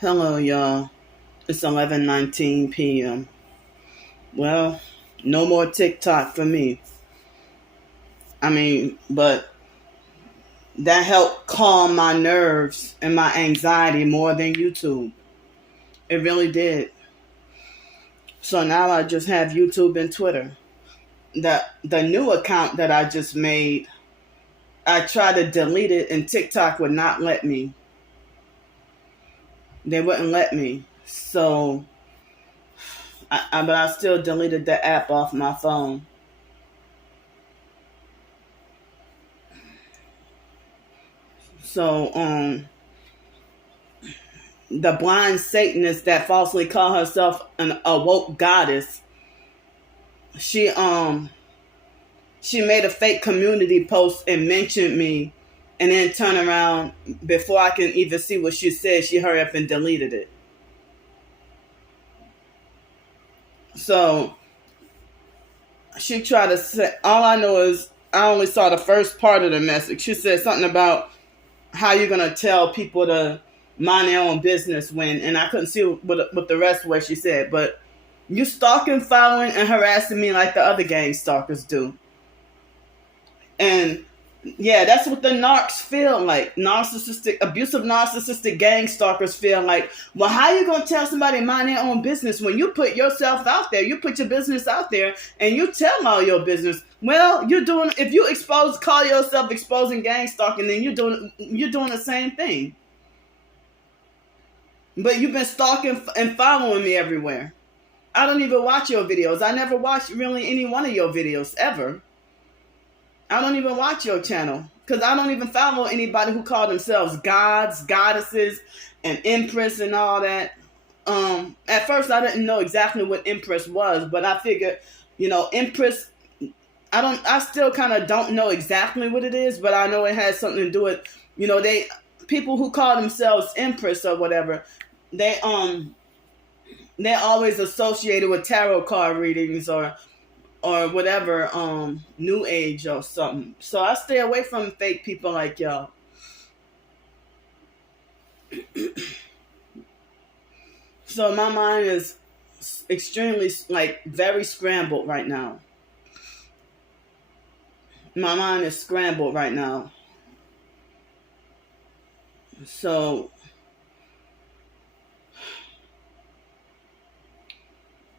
Hello, y'all. It's 11:19 p.m. Well, no more TikTok for me. But that helped calm my nerves and my anxiety more than YouTube. It really did. So now I just have YouTube and Twitter. The new account that I just made, I tried to delete it and TikTok would not let me. They wouldn't let me. But I still deleted the app off my phone. So the blind Satanist that falsely called herself an awoke goddess, she she made a fake community post and mentioned me, and then turn around before I can even see what she said. She hurried up and deleted it. So she tried to say. All I know is I only saw the first part of the message. She said something about how you're gonna tell people to mind their own business when, and I couldn't see what the rest of what she said, but you stalking, following, and harassing me like the other gang stalkers do. And yeah, that's what the narcs feel like. Abusive narcissistic gang stalkers feel like. Well, how you gonna tell somebody mind their own business when you put yourself out there? You put your business out there and you tell all your business. Well, you're doing, if you call yourself exposing gang stalking, then you're doing the same thing. But you've been stalking and following me everywhere. I don't even watch your videos. I never watched really any one of your videos ever. I don't even watch your channel because I don't even follow anybody who call themselves gods, goddesses, and empress and all that. At first, I didn't know exactly what empress was, but I figured, empress. I still kind of don't know exactly what it is, but I know it has something to do with, people who call themselves empress or whatever. They're always associated with tarot card readings or whatever, new age or something. So I stay away from fake people like y'all. So my mind is extremely, very scrambled right now. My mind is scrambled right now. So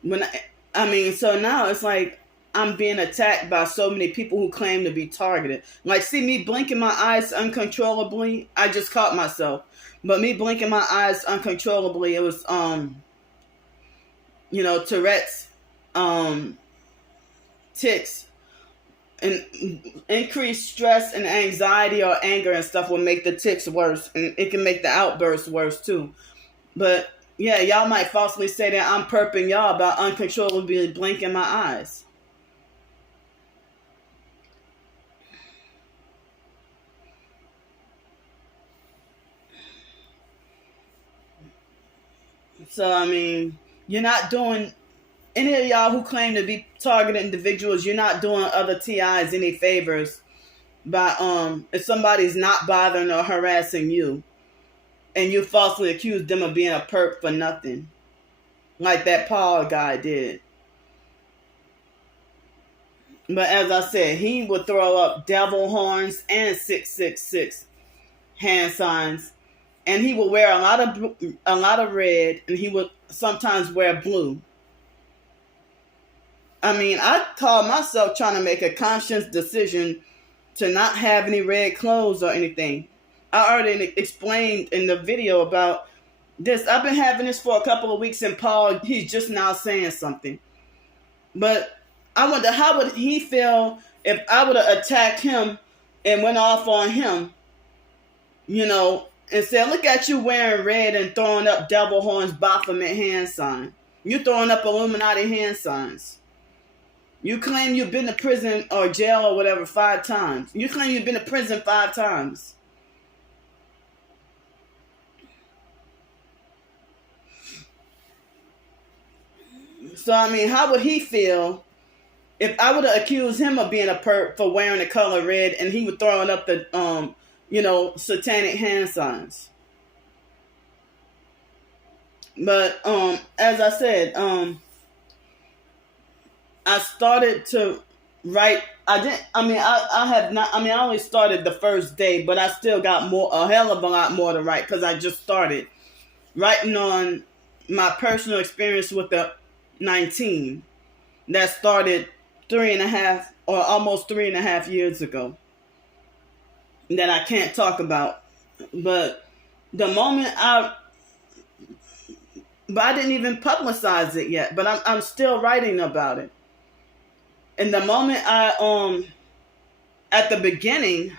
so now it's like I'm being attacked by so many people who claim to be targeted. Like, see me blinking my eyes uncontrollably? I just caught myself. But me blinking my eyes uncontrollably, it was, Tourette's, tics. And increased stress and anxiety or anger and stuff will make the tics worse. And it can make the outbursts worse, too. But, yeah, y'all might falsely say that I'm perping y'all about uncontrollably blinking my eyes. So, you're not doing, any of y'all who claim to be targeted individuals, you're not doing other TIs any favors by, if somebody's not bothering or harassing you and you falsely accuse them of being a perp for nothing, like that Paul guy did. But as I said, he would throw up devil horns and 666 hand signs, and he would wear a lot of red, and he would sometimes wear blue. I call myself trying to make a conscious decision to not have any red clothes or anything. I already explained in the video about this. I've been having this for a couple of weeks, and Paul, he's just now saying something. But I wonder, how would he feel if I would have attacked him and went off on him, and said, look at you wearing red and throwing up devil horns, Baphomet hand sign. You throwing up Illuminati hand signs. You claim you've been to prison or jail or whatever 5 times. You claim you've been to prison 5 times. So, how would he feel if I would have accused him of being a perp for wearing the color red and he was throwing up the, satanic hand signs? But as I said, I started to write. I didn't. I mean, I have not. I mean, I only started the first day, but I still got a hell of a lot more to write because I just started writing on my personal experience with the 19 that started 3.5 or almost 3.5 years ago that I can't talk about. But the moment but I didn't even publicize it yet, but I'm still writing about it. And the moment at the beginning,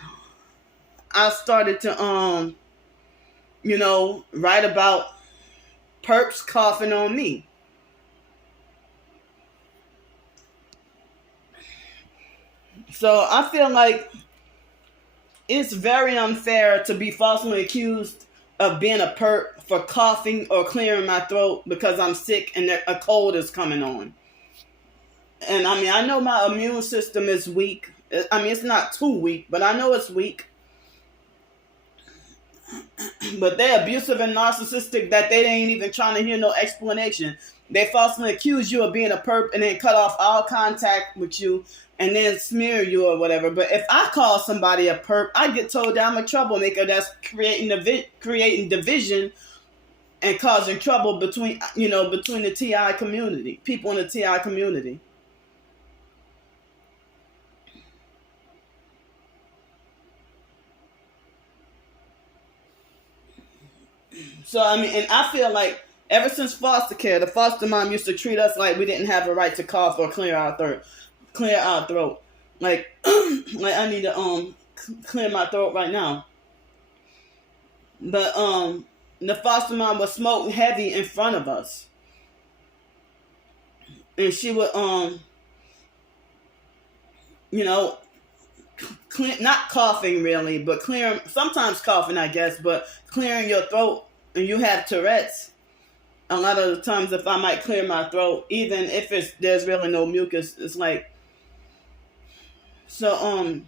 I started to write about perps coughing on me. So I feel like it's very unfair to be falsely accused of being a perp for coughing or clearing my throat because I'm sick and a cold is coming on. And I mean, I know my immune system is weak. I mean, it's not too weak, but I know it's weak. But they're abusive and narcissistic that they ain't even trying to hear no explanation. They falsely accuse you of being a perp and then cut off all contact with you and then smear you or whatever. But if I call somebody a perp, I get told that I'm a troublemaker that's creating division and causing trouble between the TI community, people in the TI community. So, I mean, and I feel like ever since foster care, the foster mom used to treat us like we didn't have a right to cough or clear our throat. Like, like I need to clear my throat right now. But the foster mom would smoke heavy in front of us, and she would not coughing really, but clearing, sometimes coughing, I guess, but clearing your throat. And you have Tourette's. A lot of the times, if I might clear my throat, even if there's really no mucus, it's like so.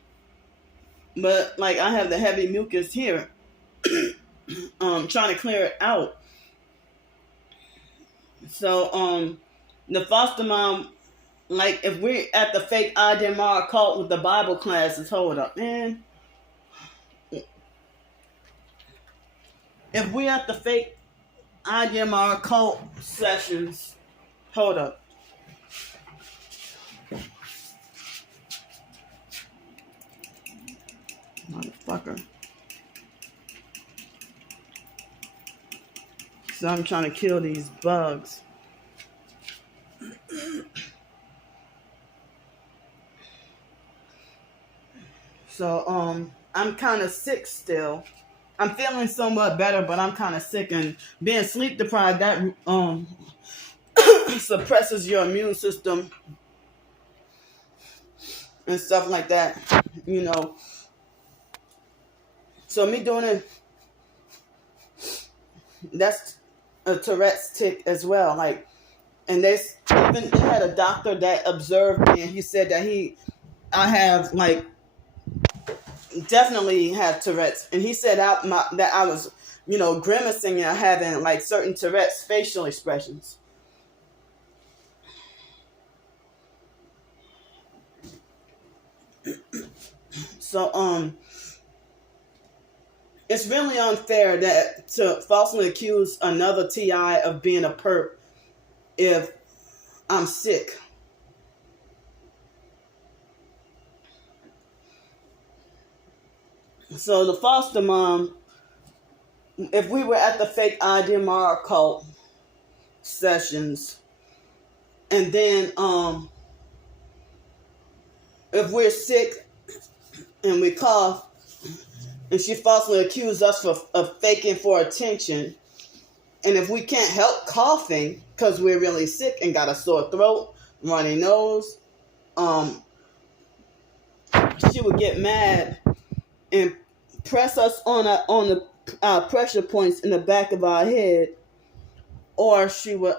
But like I have the heavy mucus here, trying to clear it out. So the foster mom, like if we're at the fake IDMR cult with the Bible classes, hold up, man. If we're at the fake IDMR cult sessions, hold up. Motherfucker. So I'm trying to kill these bugs. So I'm kind of sick still. I'm feeling somewhat better, but I'm kind of sick, and being sleep deprived, that suppresses your immune system and stuff like that, So me doing it, that's a Tourette's tick as well. Like, and they even had a doctor that observed me, and he said that I have like definitely have Tourette's, and he said that I was grimacing and having like certain Tourette's facial expressions. So it's really unfair that to falsely accuse another TI of being a perp if I'm sick. So the foster mom, if we were at the fake IDMR cult sessions, and then if we're sick and we cough, and she falsely accused us of faking for attention, and if we can't help coughing because we're really sick and got a sore throat, runny nose, she would get mad and press us on the pressure points in the back of our head, or she would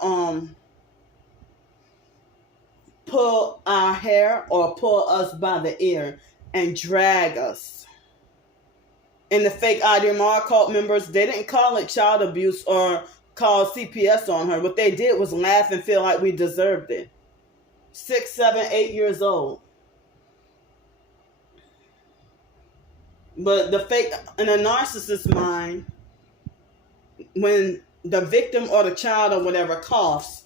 pull our hair or pull us by the ear and drag us. And the fake IDMR cult members, they didn't call it child abuse or called CPS on her. What they did was laugh and feel like we deserved it. 6, 7, 8 years old. But the fake in a narcissist's mind, when the victim or the child or whatever coughs,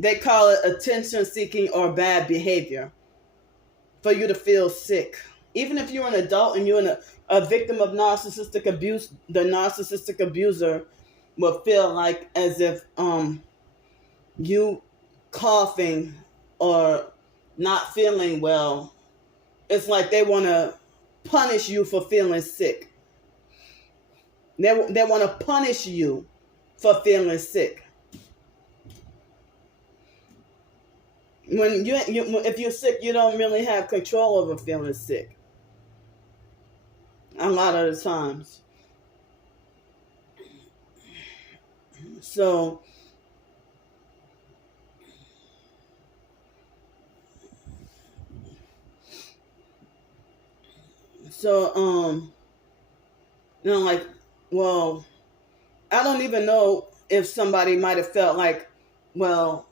they call it attention seeking or bad behavior for you to feel sick. Even if you're an adult and you're a victim of narcissistic abuse, the narcissistic abuser will feel like as if you coughing or not feeling well, it's like they want to punish you for feeling sick. They want to punish you for feeling sick. When if you're sick, you don't really have control over feeling sick. A lot of the times. So like, well, I don't even know if somebody might have felt like, well,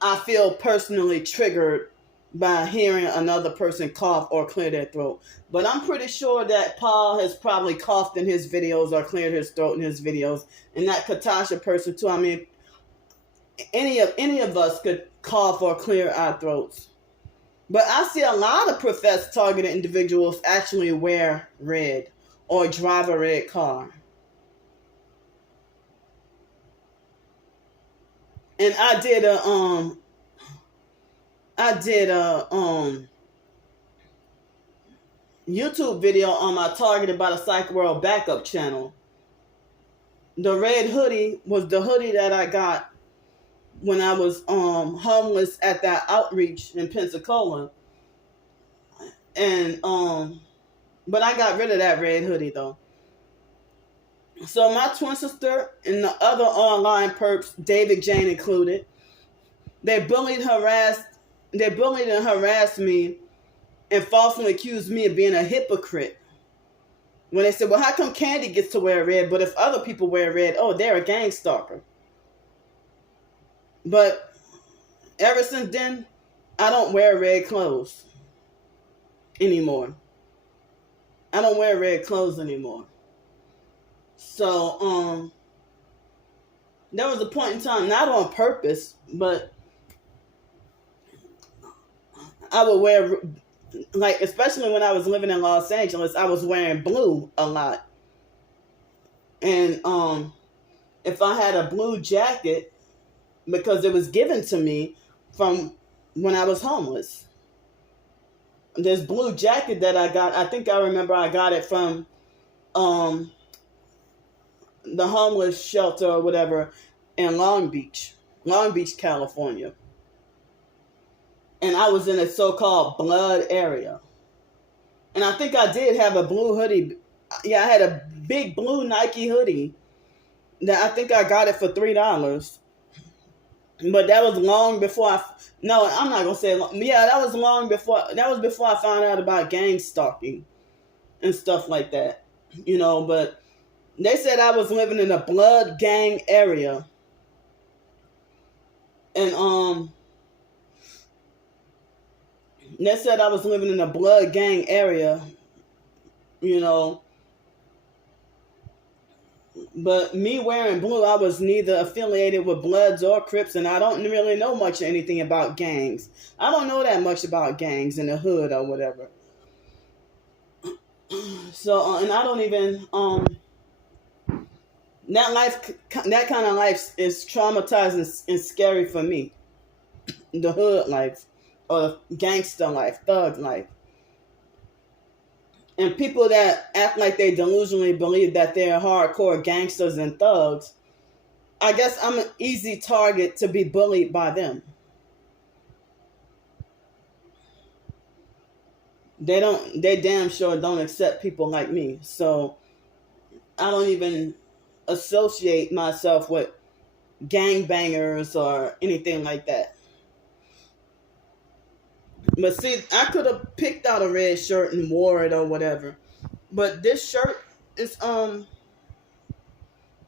I feel personally triggered by hearing another person cough or clear their throat. But I'm pretty sure that Paul has probably coughed in his videos or cleared his throat in his videos. And that Katasha person too. I mean, any of us could cough or clear our throats. But I see a lot of professed targeted individuals actually wear red or drive a red car. And I did a YouTube video on my Targeted by the PsychWorld backup channel. The red hoodie was the hoodie that I got when I was homeless at that outreach in Pensacola. And but I got rid of that red hoodie though. So my twin sister and the other online perps, David Jane included, they bullied and harassed me and falsely accused me of being a hypocrite. When they said, well, how come Candy gets to wear red, but if other people wear red, oh, they're a gang stalker. But ever since then, I don't wear red clothes anymore. I don't wear red clothes anymore. So, there was a point in time, not on purpose, but I would wear, like, especially when I was living in Los Angeles, I was wearing blue a lot. And if I had a blue jacket, because it was given to me from when I was homeless. This blue jacket that I got, I think I remember I got it from the homeless shelter or whatever in Long Beach, California. And I was in a so-called blood area. And I think I did have a blue hoodie. Yeah, I had a big blue Nike hoodie that I think I got it for $3. But that was long before I'm not going to say long. Yeah, that was before I found out about gang stalking and stuff like that. You know, but they said I was living in a blood gang area. And they said I was living in a blood gang area, you know. But me wearing blue, I was neither affiliated with Bloods or Crips, and I don't really know much of anything about gangs. I don't know that much about gangs in the hood or whatever. So, and I don't even, that kind of life is traumatizing and scary for me. The hood life, or gangster life, thug life. And people that act like they delusionally believe that they're hardcore gangsters and thugs, I guess I'm an easy target to be bullied by them. They damn sure don't accept people like me. So I don't even associate myself with gangbangers or anything like that. But see, I could have picked out a red shirt and wore it or whatever. But this shirt is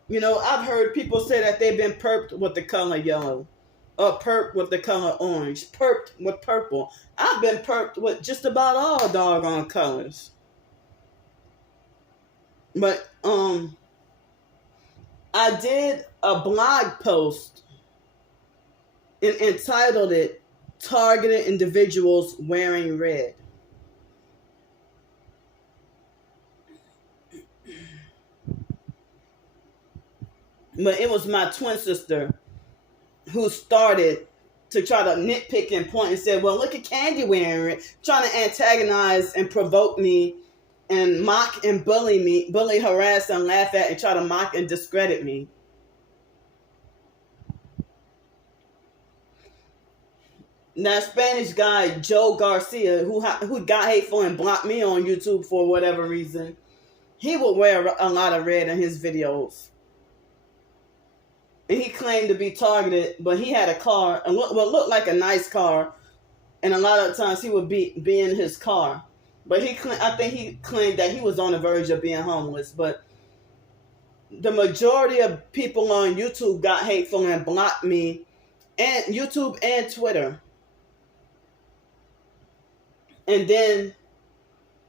You know, I've heard people say that they've been perped with the color yellow, or perped with the color orange, perped with purple. I've been perped with just about all doggone colors. But I did a blog post and entitled it "Targeted Individuals Wearing Red." But it was my twin sister who started to try to nitpick and point and said, well, look at Candy wearing it, trying to antagonize and provoke me and mock and bully me, bully, harass, and laugh at and try to mock and discredit me. That Spanish guy, Joe Garcia, who got hateful and blocked me on YouTube for whatever reason, he would wear a lot of red in his videos. And he claimed to be targeted, but he had a car, and what looked like a nice car, and a lot of times he would be in his car. But I think he claimed that he was on the verge of being homeless. But the majority of people on YouTube got hateful and blocked me, and YouTube and Twitter. And then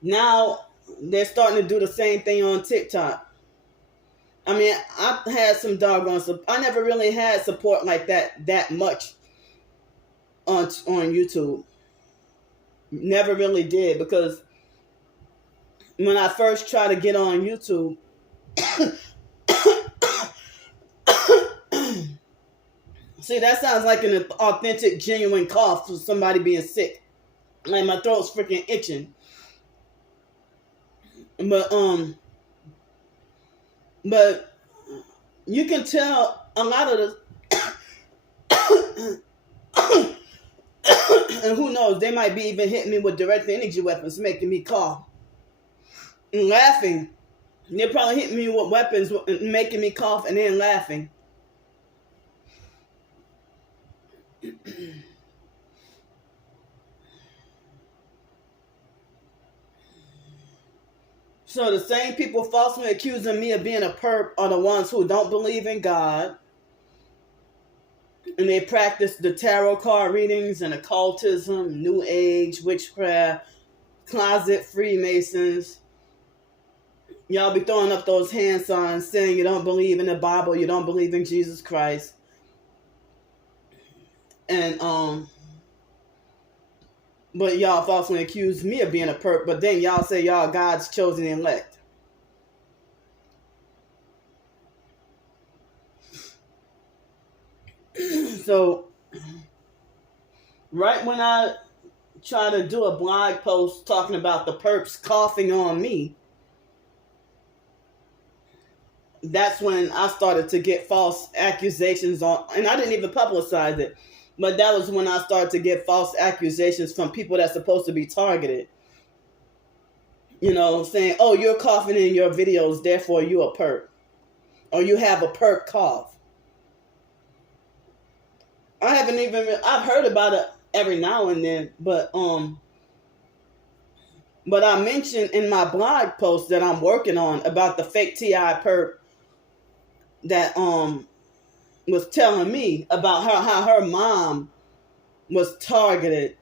now they're starting to do the same thing on TikTok. I mean, I had some doggone support. I never really had support like that much on YouTube. Never really did, because when I first tried to get on YouTube, see, that sounds like an authentic, genuine cough for somebody being sick. Like my throat's freaking itching. But you can tell a lot of the and who knows, they might be even hitting me with direct energy weapons, making me cough and laughing. They're probably hitting me with weapons, making me cough and then laughing. So the same people falsely accusing me of being a perp are the ones who don't believe in God. And they practice the tarot card readings and occultism, New Age, witchcraft, closet Freemasons. Y'all be throwing up those hand signs saying you don't believe in the Bible, you don't believe in Jesus Christ. And but y'all falsely accuse me of being a perp, but then y'all say y'all God's chosen elect. So, right when I try to do a blog post talking about the perps coughing on me, that's when I started to get false accusations on, and I didn't even publicize it. But that was when I started to get false accusations from people that's supposed to be targeted. You know, saying, oh, you're coughing in your videos, therefore you're a perp. Or you have a perp cough. I've heard about it every now and then, but I mentioned in my blog post that I'm working on about the fake TI perp that was telling me about how her mom was targeted.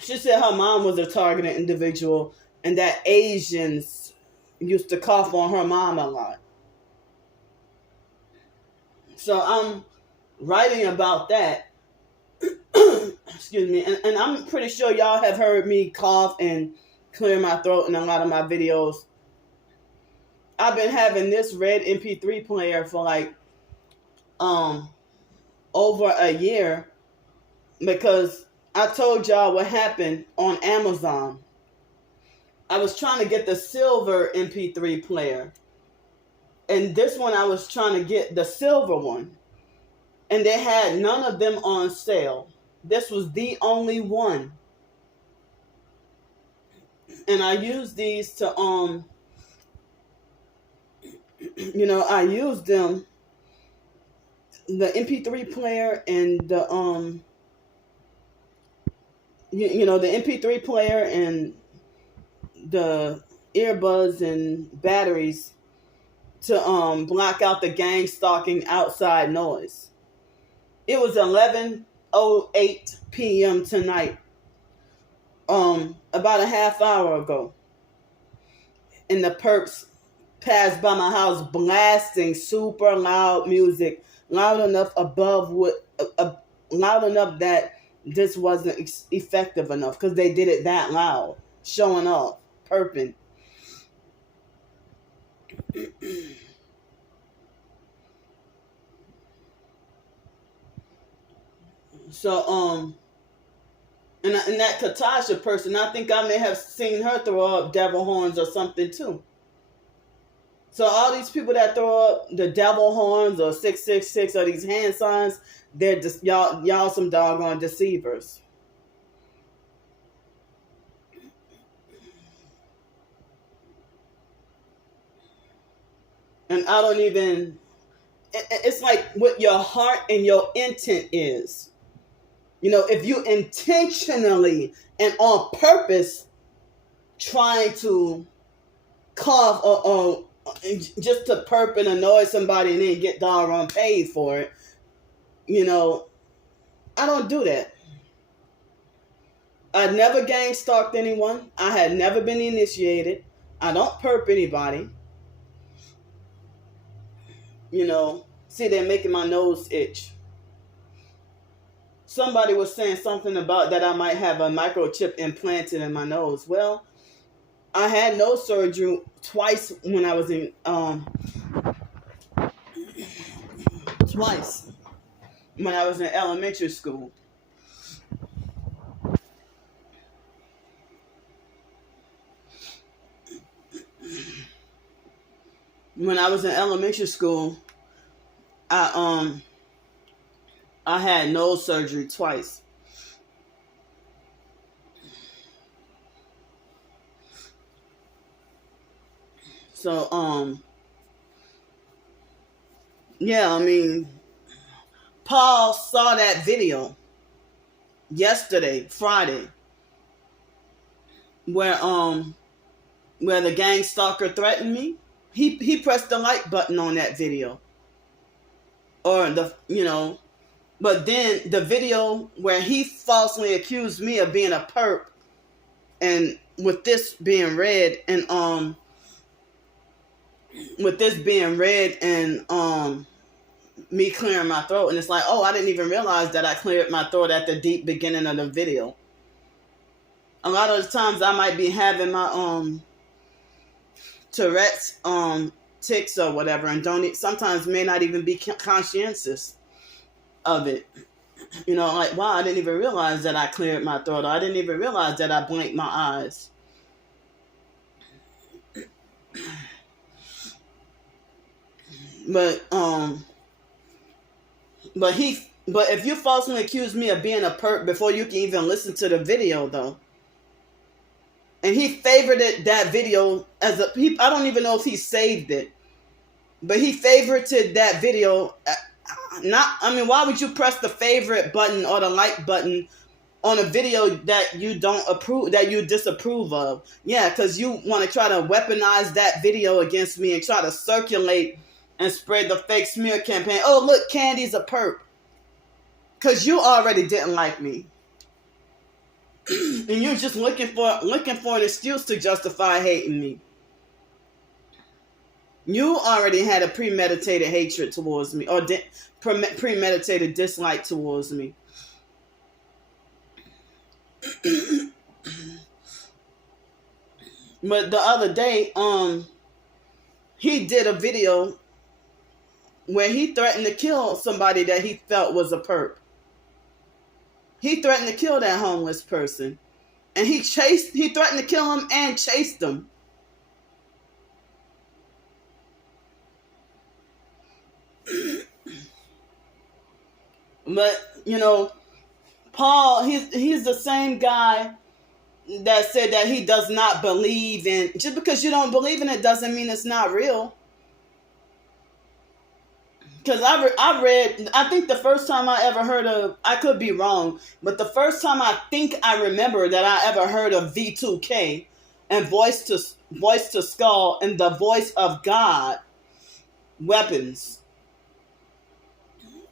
She said her mom was a targeted individual and that Asians used to cough on her mom a lot. So I'm writing about that. Excuse me. And I'm pretty sure y'all have heard me cough and clear my throat in a lot of my videos. I've been having this red MP3 player for like over a year, because I told y'all what happened on Amazon. I was trying to get the silver MP3 player, and this one I was trying to get the silver one, and they had none of them on sale. This was the only one, and I used these to I used them, the MP3 player and the the MP3 player and the earbuds and batteries to block out the gang stalking outside noise. It was 11:08 p.m. tonight, about a half hour ago, and the perps passed by my house blasting super loud music, loud enough loud enough that this wasn't effective enough because they did it that loud, showing off, perping. So, and that Katasha person, I think I may have seen her throw up devil horns or something too. So all these people that throw up the devil horns or 666 or these hand signs, they're just y'all some doggone deceivers. And I don't even, it's like what your heart and your intent is. You know, if you intentionally and on purpose trying to cough or just to perp and annoy somebody and then get doggone paid for it, you know, I don't do that. I never gang stalked anyone. I had never been initiated. I don't perp anybody. You know, see, they're making my nose itch. Somebody was saying something about that I might have a microchip implanted in my nose. Well, I had nose surgery twice when I was in elementary school. When I was in elementary school, I had nose surgery twice. So, yeah, I mean, Paul saw that video yesterday, Friday, where the gang stalker threatened me. He pressed the like button on that video. Or but then the video where he falsely accused me of being a perp, and with this being read and me clearing my throat, and it's like, oh, I didn't even realize that I cleared my throat at the deep beginning of the video. A lot of the times I might be having my Tourette's tics or whatever, and sometimes may not even be conscientious of it. You know, like, wow, I didn't even realize that I cleared my throat, or I didn't even realize that I blinked my eyes. But if you falsely accuse me of being a perp before you can even listen to the video, though, and he favorited that video I don't even know if he saved it, but he favorited that video. Why would you press the favorite button or the like button on a video that you disapprove of? Yeah, because you want to try to weaponize that video against me and try to circulate and spread the fake smear campaign. Oh, look, Candy's a perp. Because you already didn't like me. And you're just looking for an excuse to justify hating me. You already had a premeditated hatred towards me, or premeditated dislike towards me. But the other day, he did a video where he threatened to kill somebody that he felt was a perp. He threatened to kill that homeless person. And he threatened to kill him and chased him. But, Paul, he's the same guy that said that he does not believe in. Just because you don't believe in it doesn't mean it's not real. Because I think the first time I ever heard of, I could be wrong, but the first time I remember that I ever heard of V2K and Voice to Skull and the Voice of God weapons.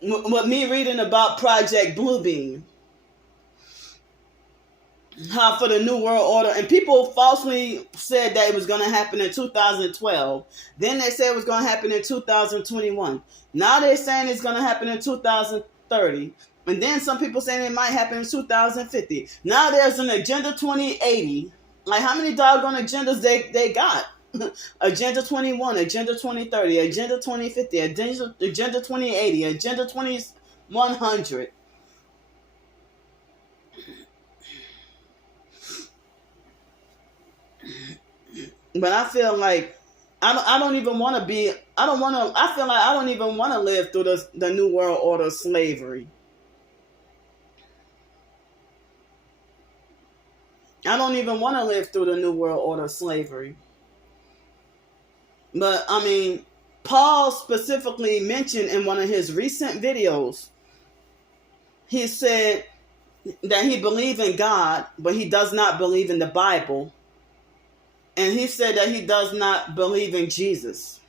With me reading about Project Bluebeam, how for the New World Order, and people falsely said that it was going to happen in 2012. Then they said it was going to happen in 2021. Now they're saying it's going to happen in 2030. And then some people saying it might happen in 2050. Now there's an Agenda 2080. Like, how many doggone agendas they got? Agenda 21, Agenda 2030, Agenda 2050, Agenda 2080, Agenda 2100. But I feel like I don't even want to be. I feel like I don't even want to live through the New World Order slavery. I don't even want to live through the New World Order slavery. But I mean, Paul specifically mentioned in one of his recent videos, he said that he believed in God, but he does not believe in the Bible. And he said that he does not believe in Jesus.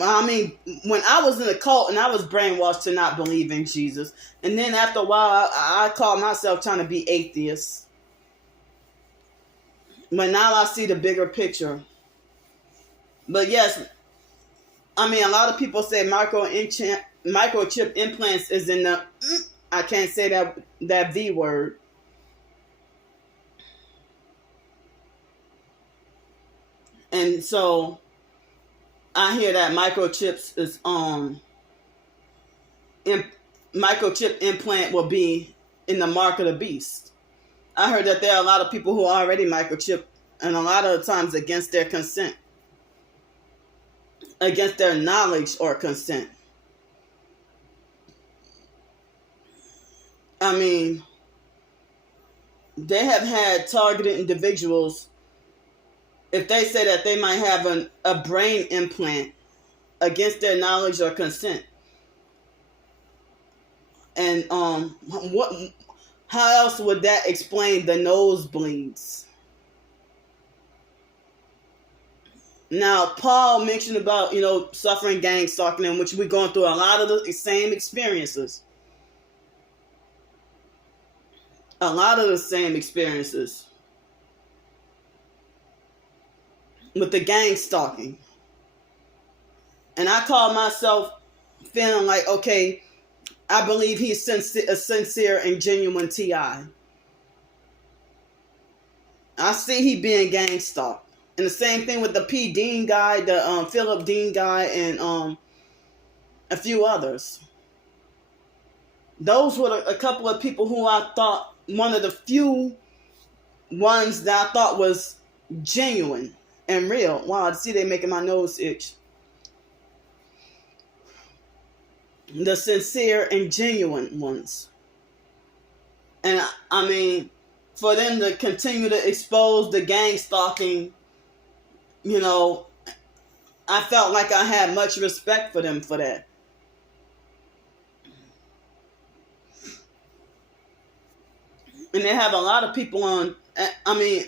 I mean, when I was in a cult and I was brainwashed to not believe in Jesus, and then after a while, I called myself trying to be atheist. But now I see the bigger picture. But yes, I mean, a lot of people say microchip implants is in the, I can't say that V word. And so I hear that microchip implant will be in the mark of the beast. I heard that there are a lot of people who are already microchipped, and a lot of the times against their consent, against their knowledge or consent. I mean, they have had targeted individuals, if they say that they might have a brain implant against their knowledge or consent. And how else would that explain the nosebleeds? Now, Paul mentioned about, suffering gang stalking, in which we're going through a lot of the same experiences. A lot of the same experiences with the gang stalking. And I call myself feeling like, okay, I believe he's a sincere and genuine T.I. I see he being gang stalked. And the same thing with the P. Dean guy, the Philip Dean guy, and a few others. Those were a couple of people who I thought, one of the few ones that I thought was genuine and real. Wow, I see they making my nose itch. The sincere and genuine ones. And I mean, for them to continue to expose the gang stalking, I felt like I had much respect for them for that. And they have a lot of people on, I mean,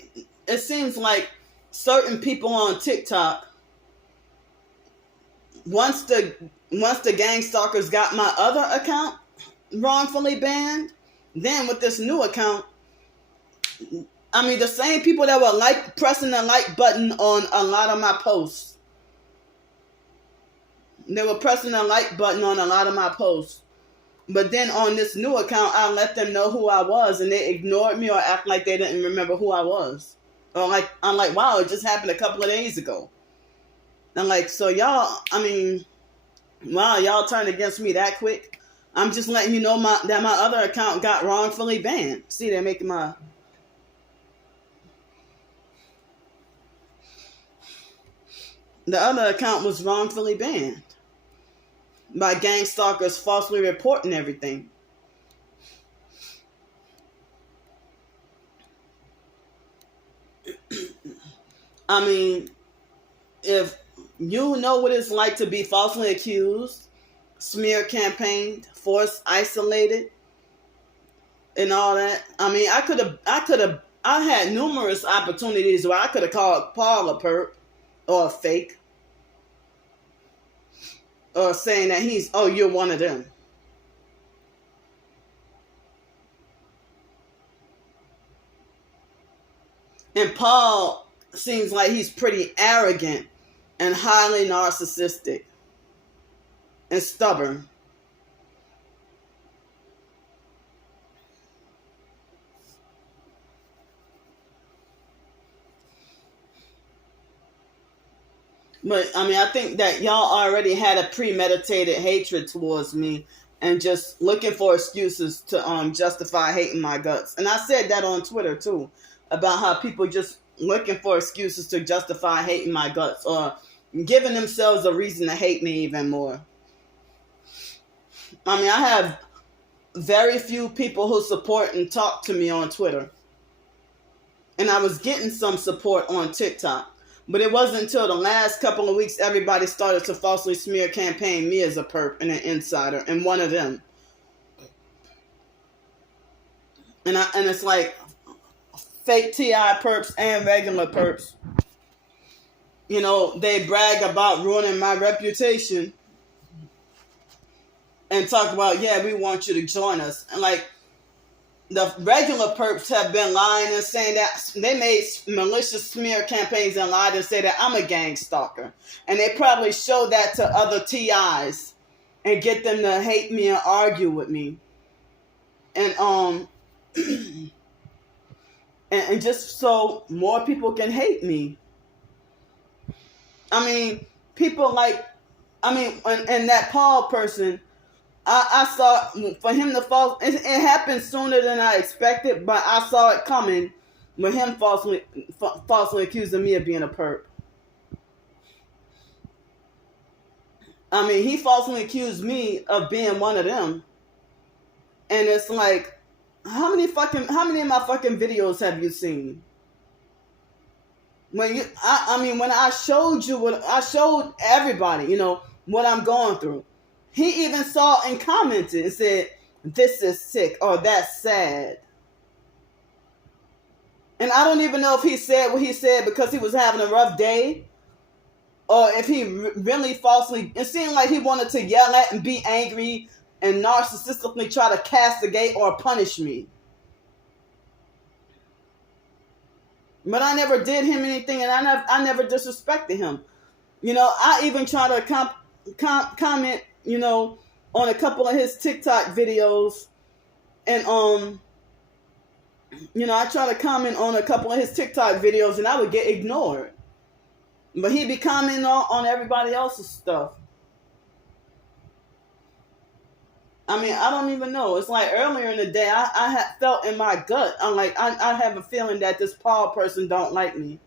it seems like certain people on TikTok, once the gang stalkers got my other account wrongfully banned, then with this new account, I mean, the same people that were pressing the like button on a lot of my posts. They were pressing the like button on a lot of my posts. But then on this new account, I let them know who I was, and they ignored me or act like they didn't remember who I was. Or I'm like, wow, it just happened a couple of days ago. I'm like, so y'all, I mean, wow, y'all turned against me that quick? I'm just letting you know that my other account got wrongfully banned. See, they're making my... The other account was wrongfully banned by gang stalkers falsely reporting everything. I mean, if you know what it's like to be falsely accused, smear campaigned, forced isolated, and all that, I mean, I had numerous opportunities where I could have called Paul a perp or a fake. or saying that you're one of them. And Paul seems like he's pretty arrogant and highly narcissistic and stubborn. But I mean, I think that y'all already had a premeditated hatred towards me and just looking for excuses to justify hating my guts. And I said that on Twitter too, about how people just looking for excuses to justify hating my guts or giving themselves a reason to hate me even more. I mean, I have very few people who support and talk to me on Twitter. And I was getting some support on TikTok. But it wasn't until the last couple of weeks everybody started to falsely smear campaign me as a perp and an insider and one of them. And it's like fake TI perps and regular perps. You know, they brag about ruining my reputation and talk about, yeah, we want you to join us. And like, the regular perps have been lying and saying that they made malicious smear campaigns and lied and say that I'm a gang stalker. And they probably show that to other TIs and get them to hate me and argue with me. And and just so more people can hate me. I mean, people like, and that Paul person, I saw for him to fall. It happened sooner than I expected, but I saw it coming with him falsely accusing me of being a perp. I mean, he falsely accused me of being one of them, and it's like, how many of my fucking videos have you seen? When when I showed you I showed everybody, you know, what I'm going through. He even saw and commented and said, "This is sick," or "That's sad." And I don't even know if he said what he said because he was having a rough day, or if he really falsely. It seemed like he wanted to yell at and be angry and narcissistically try to castigate or punish me. But I never did him anything, and I never disrespected him. You know, I even try to comment, you know, on a couple of his TikTok videos, and you know, I try to comment on a couple of his TikTok videos, and I would get ignored. But he'd be commenting on everybody else's stuff. I mean, I don't even know. It's like earlier in the day, I had felt in my gut. I'm like, I have a feeling that this Paul person don't like me.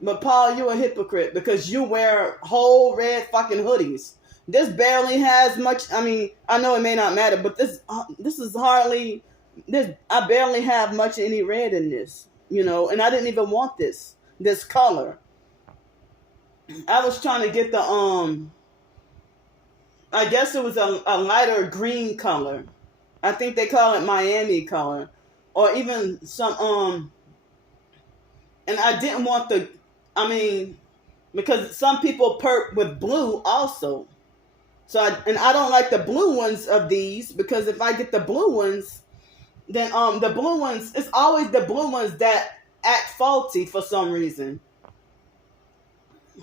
But Paul, you're a hypocrite because you wear whole red fucking hoodies. This barely has much. I mean, I know it may not matter, but this is hardly. I barely have much any red in this, you know. And I didn't even want this color. I was trying to get the I guess it was a lighter green color. I think they call it Miami color, or even some And I didn't want because some people perp with blue also. So I don't like the blue ones of these, because if I get the blue ones, then the blue ones, it's always the blue ones that act faulty for some reason.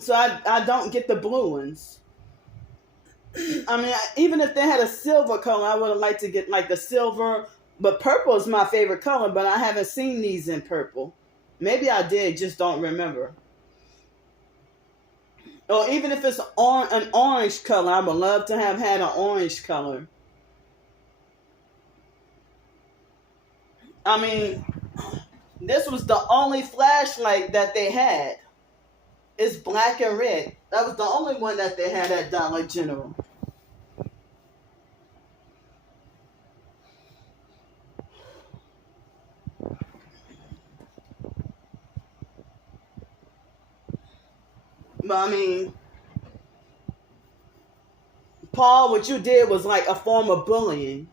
So I don't get the blue ones. I mean, even if they had a silver color, I would have liked to get like the silver. But purple is my favorite color, but I haven't seen these in purple. Maybe I did, just don't remember. Or even if it's an orange color, I would love to have had an orange color. I mean, this was the only flashlight that they had. It's black and red. That was the only one that they had at Dollar General. But I mean, Paul, what you did was like a form of bullying.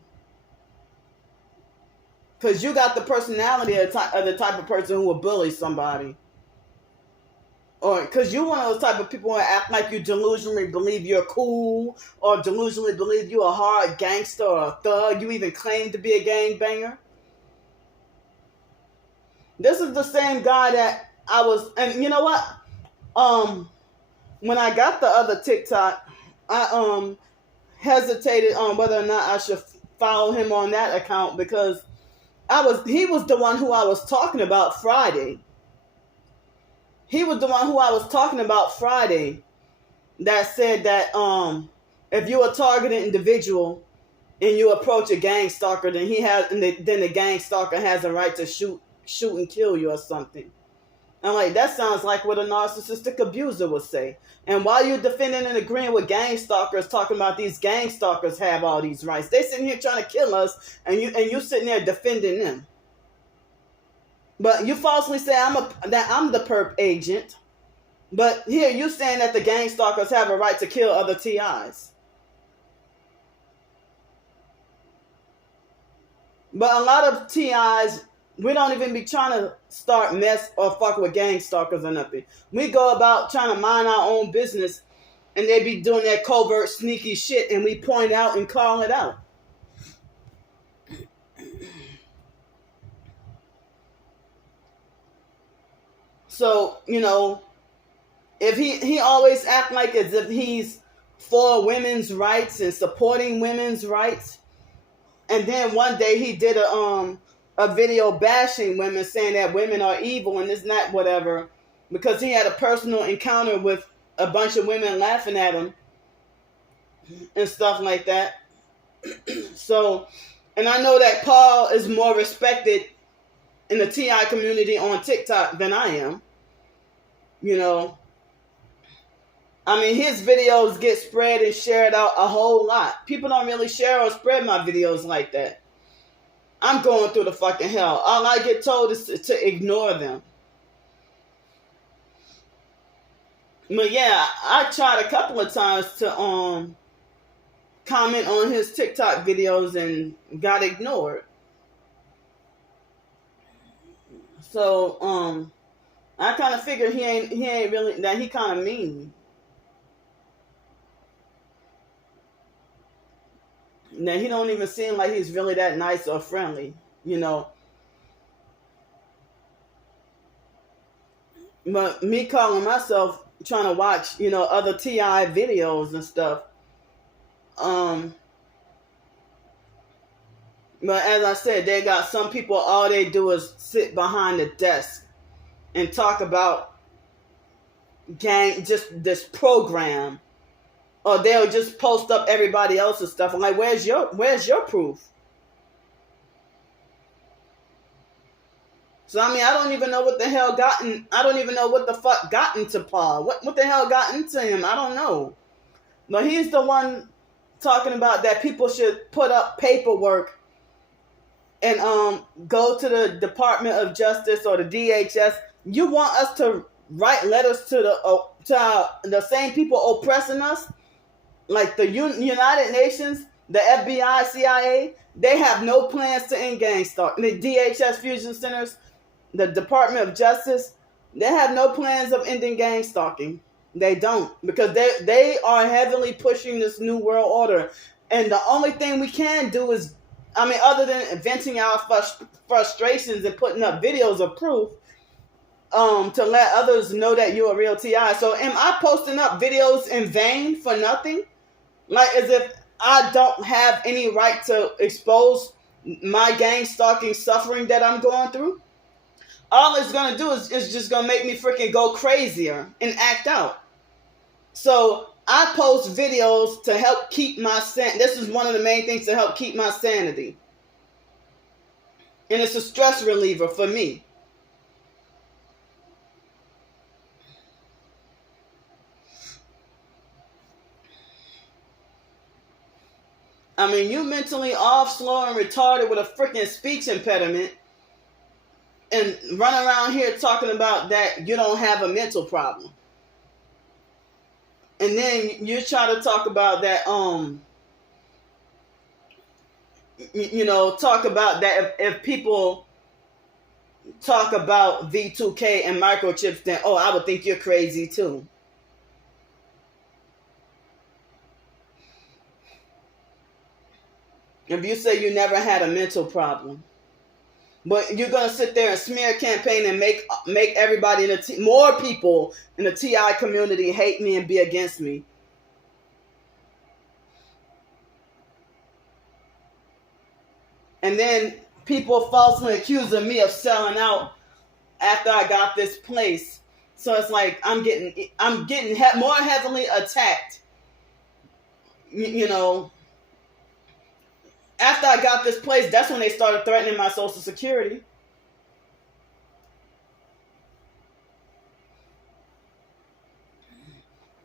Because you got the personality of the type of person who will bully somebody. or because you're one of those type of people who act like you delusionally believe you're cool, or delusionally believe you're a hard gangster or a thug. You even claim to be a gangbanger. This is the same guy that I was, and you know what? When I got the other TikTok, I hesitated on whether or not I should follow him on that account because he was the one who I was talking about Friday. He was the one who I was talking about Friday that said that if you're a targeted individual and you approach a gang stalker, then then the gang stalker has a right to shoot and kill you or something. I'm like, that sounds like what a narcissistic abuser would say. And while you're defending and agreeing with gang stalkers, talking about these gang stalkers have all these rights, they sitting here trying to kill us, and you sitting there defending them. But you falsely say that I'm the perp agent. But here you saying that the gang stalkers have a right to kill other TIs. But a lot of TIs, we don't even be trying to start mess or fuck with gang stalkers or nothing. We go about trying to mind our own business, and they be doing that covert, sneaky shit, and we point out and call it out. So, if he always act like as if he's for women's rights and supporting women's rights, and then one day he did a video bashing women, saying that women are evil and this and that, whatever, because he had a personal encounter with a bunch of women laughing at him and stuff like that. So, and I know that Paul is more respected in the TI community on TikTok than I am. I mean, his videos get spread and shared out a whole lot. People don't really share or spread my videos like that. I'm going through the fucking hell. All I get told is to ignore them. But yeah, I tried a couple of times to comment on his TikTok videos and got ignored. So I kind of figured he ain't really, that he kind of mean. Now, he don't even seem like he's really that nice or friendly, But me calling myself trying to watch, other TI videos and stuff. But as I said, they got some people, all they do is sit behind the desk and talk about just this program. Or they'll just post up everybody else's stuff. I'm like, where's your proof? So I mean, I don't even know what the hell I don't even know what the fuck got into Paul. What the hell got into him? I don't know. But he's the one talking about that people should put up paperwork and go to the Department of Justice or the DHS. You want us to write letters to the same people oppressing us? Like the United Nations, the FBI, CIA, they have no plans to end gang stalking. The DHS fusion centers, the Department of Justice, they have no plans of ending gang stalking. They don't, because they are heavily pushing this new world order. And the only thing we can do is, I mean, other than venting our frustrations and putting up videos of proof, to let others know that you're a real TI. So am I posting up videos in vain for nothing? Like as if I don't have any right to expose my gang stalking suffering that I'm going through? All it's going to do is just going to make me freaking go crazier and act out. So I post videos to help keep my sanity. This is one of the main things to help keep my sanity. And it's a stress reliever for me. I mean, you mentally off, slow, and retarded with a freaking speech impediment and run around here talking about that you don't have a mental problem. And then you try to talk about that, talk about that if people talk about V2K and microchips, then, oh, I would think you're crazy too. If you say you never had a mental problem, but you're gonna sit there and smear campaign and make everybody in the more people in the TI community hate me and be against me. And then people falsely accusing me of selling out after I got this place. So it's like I'm getting more heavily attacked. You know, after I got this place, that's when they started threatening my Social Security.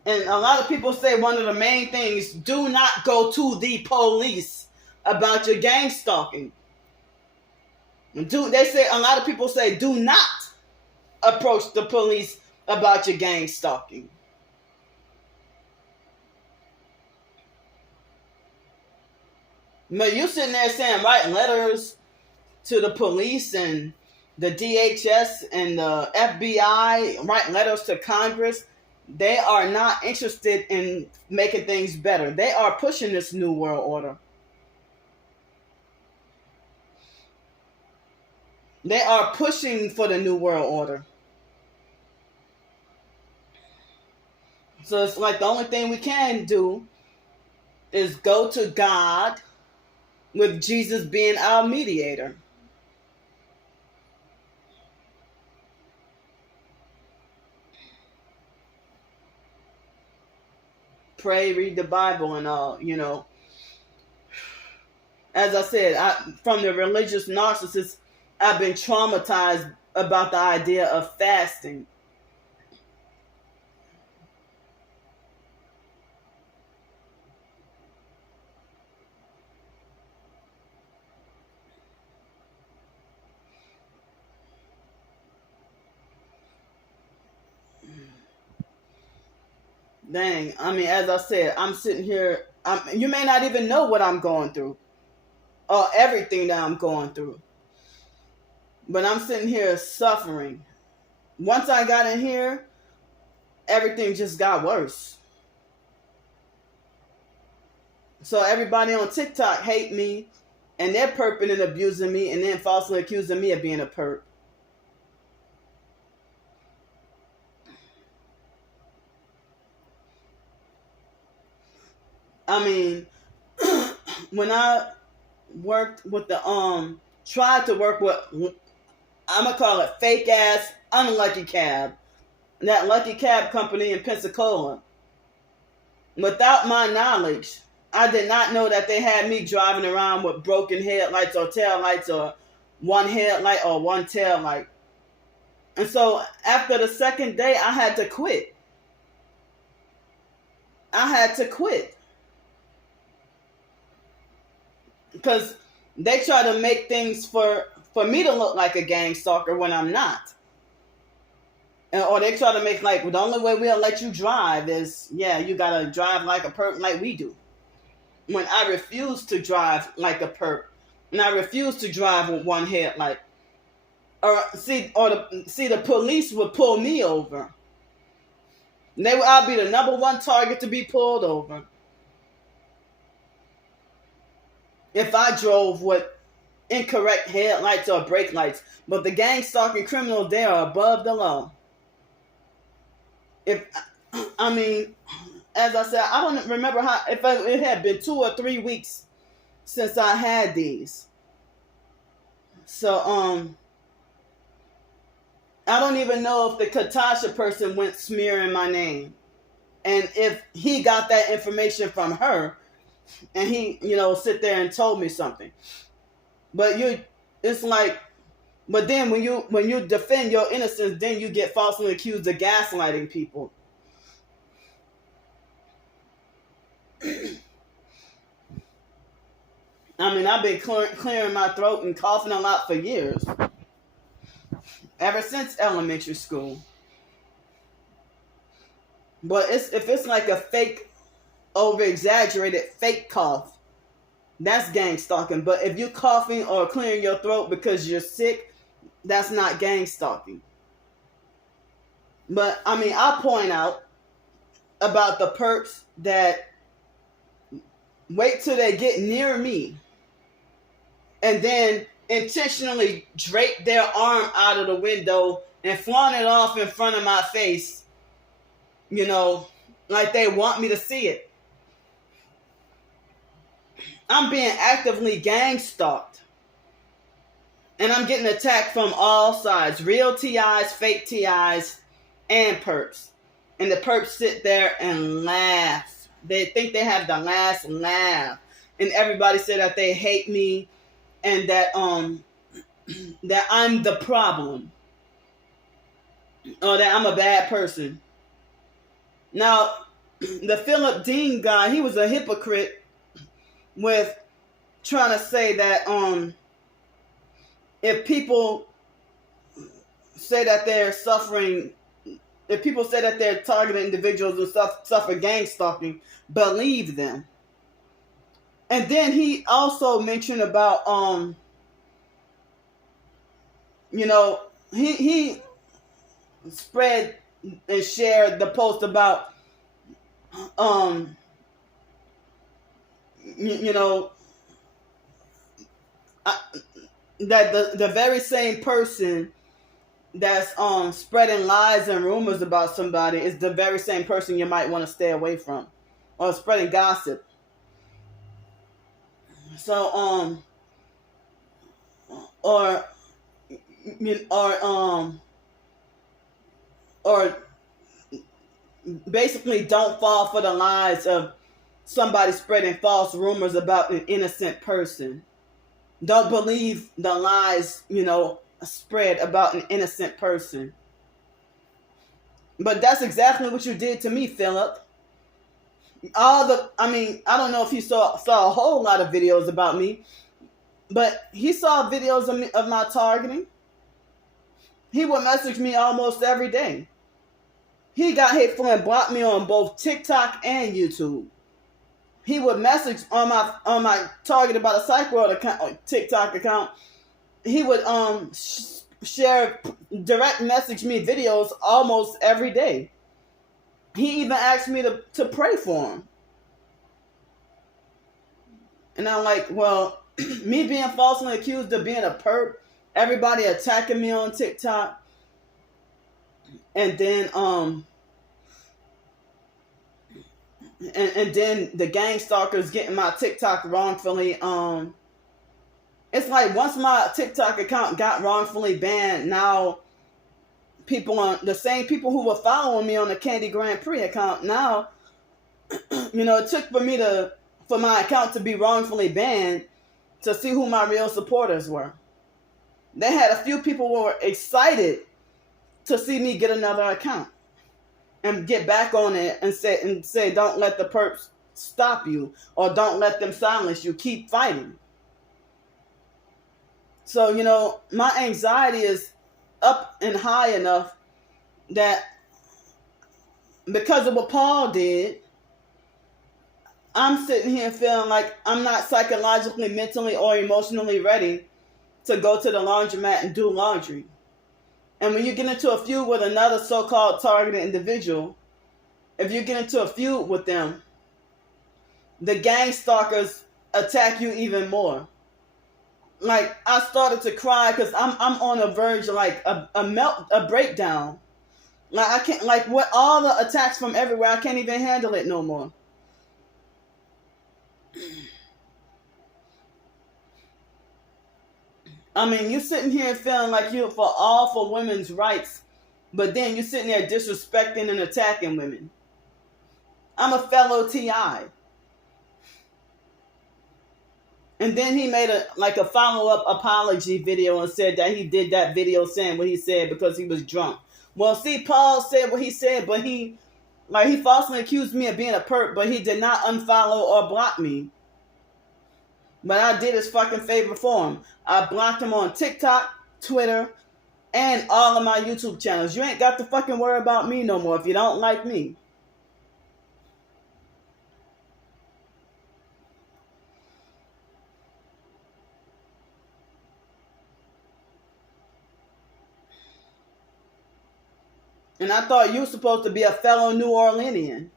And a lot of people say one of the main things, do not go to the police about your gang stalking. They say, a lot of people say, do not approach the police about your gang stalking. But you sitting there saying, writing letters to the police and the DHS and the FBI, writing letters to Congress. They are not interested in making things better. They are pushing this new world order. They are pushing for the new world order. So it's like the only thing we can do is go to God, with Jesus being our mediator. Pray, read the Bible and all, you know. As I said, from the religious narcissist, I've been traumatized about the idea of fasting. Dang, I mean, as I said, I'm sitting here, you may not even know what I'm going through, or everything that I'm going through. But I'm sitting here suffering. Once I got in here, everything just got worse. So everybody on TikTok hate me, and they're perping and abusing me, and then falsely accusing me of being a perp. I mean, when I worked with tried to work with, I'm gonna call it fake ass, unlucky cab, that lucky cab company in Pensacola. Without my knowledge, I did not know that they had me driving around with broken headlights or tail lights, or one headlight or one tail light. And so after the second day, I had to quit. Because they try to make things for me to look like a gang stalker when I'm not. Or they try to make like, the only way we'll let you drive is, yeah, you gotta drive like a perp like we do. When I refuse to drive like a perp, and I refuse to drive with one headlight. The police would pull me over. I'll be the number one target to be pulled over if I drove with incorrect headlights or brake lights. But the gang stalking criminals, they are above the law. As I said, I don't remember if it had been 2 or 3 weeks since I had these. So, I don't even know if the Katasha person went smearing my name. And if he got that information from her, and he, sit there and told me something. But it's like, but then when you defend your innocence, then you get falsely accused of gaslighting people. I mean, I've been clearing my throat and coughing a lot for years. Ever since elementary school. But if it's like a fake, over-exaggerated fake cough, that's gang stalking. But if you're coughing or clearing your throat because you're sick, that's not gang stalking. But I mean, I point out about the perps that wait till they get near me and then intentionally drape their arm out of the window and flaunt it off in front of my face, you know, like they want me to see it. I'm being actively gang stalked. And I'm getting attacked from all sides. Real TIs, fake TIs, and perps. And the perps sit there and laugh. They think they have the last laugh. And everybody said that they hate me and that that I'm the problem. Or that I'm a bad person. Now, the Philip Dean guy, he was a hypocrite with trying to say that if people say that they're suffering, if people say that they're targeting individuals who suffer gang stalking, believe them. And then he also mentioned about he spread and shared the post about that the very same person that's spreading lies and rumors about somebody is the very same person you might want to stay away from, or spreading gossip. So or basically don't fall for the lies of somebody spreading false rumors about an innocent person. Don't believe the lies, spread about an innocent person. But that's exactly what you did to me, Philip. I don't know if he saw a whole lot of videos about me, but he saw videos of my targeting. He would message me almost every day. He got hateful and blocked me on both TikTok and YouTube. He would message on my Target About a PsychWorld account, TikTok account. He would share, direct message me videos almost every day. He even asked me to pray for him. And I'm like, well, me being falsely accused of being a perp, everybody attacking me on TikTok, and then and then the gang stalkers getting my TikTok wrongfully. It's like once my TikTok account got wrongfully banned, now the same people who were following me on the Candy Grand Prix account, now, it took for my account to be wrongfully banned to see who my real supporters were. They had a few people who were excited to see me get another account and get back on it and say, don't let the perps stop you, or don't let them silence you. Keep fighting. So, my anxiety is up and high enough that because of what Paul did, I'm sitting here feeling like I'm not psychologically, mentally, or emotionally ready to go to the laundromat and do laundry. And when you get into a feud with another so-called targeted individual, if you get into a feud with them, the gang stalkers attack you even more. Like, I started to cry because I'm on the verge of like a breakdown. Like, I can't, like, what, all the attacks from everywhere, I can't even handle it no more. I mean, you sitting here feeling like you're for women's rights, but then you're sitting there disrespecting and attacking women. I'm a fellow TI. And then he made a follow-up apology video and said that he did that video saying what he said because he was drunk. Well, see, Paul said what he said, but he falsely accused me of being a perp, but he did not unfollow or block me. But I did his fucking favor for him. I blocked him on TikTok, Twitter, and all of my YouTube channels. You ain't got to fucking worry about me no more if you don't like me. And I thought you were supposed to be a fellow New Orleanian.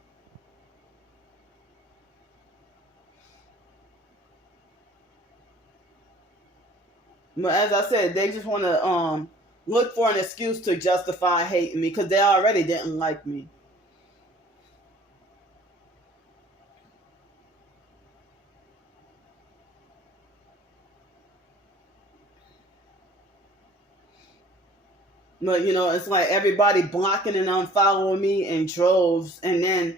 But as I said, they just want to look for an excuse to justify hating me because they already didn't like me. But, it's like everybody blocking and unfollowing me in droves and then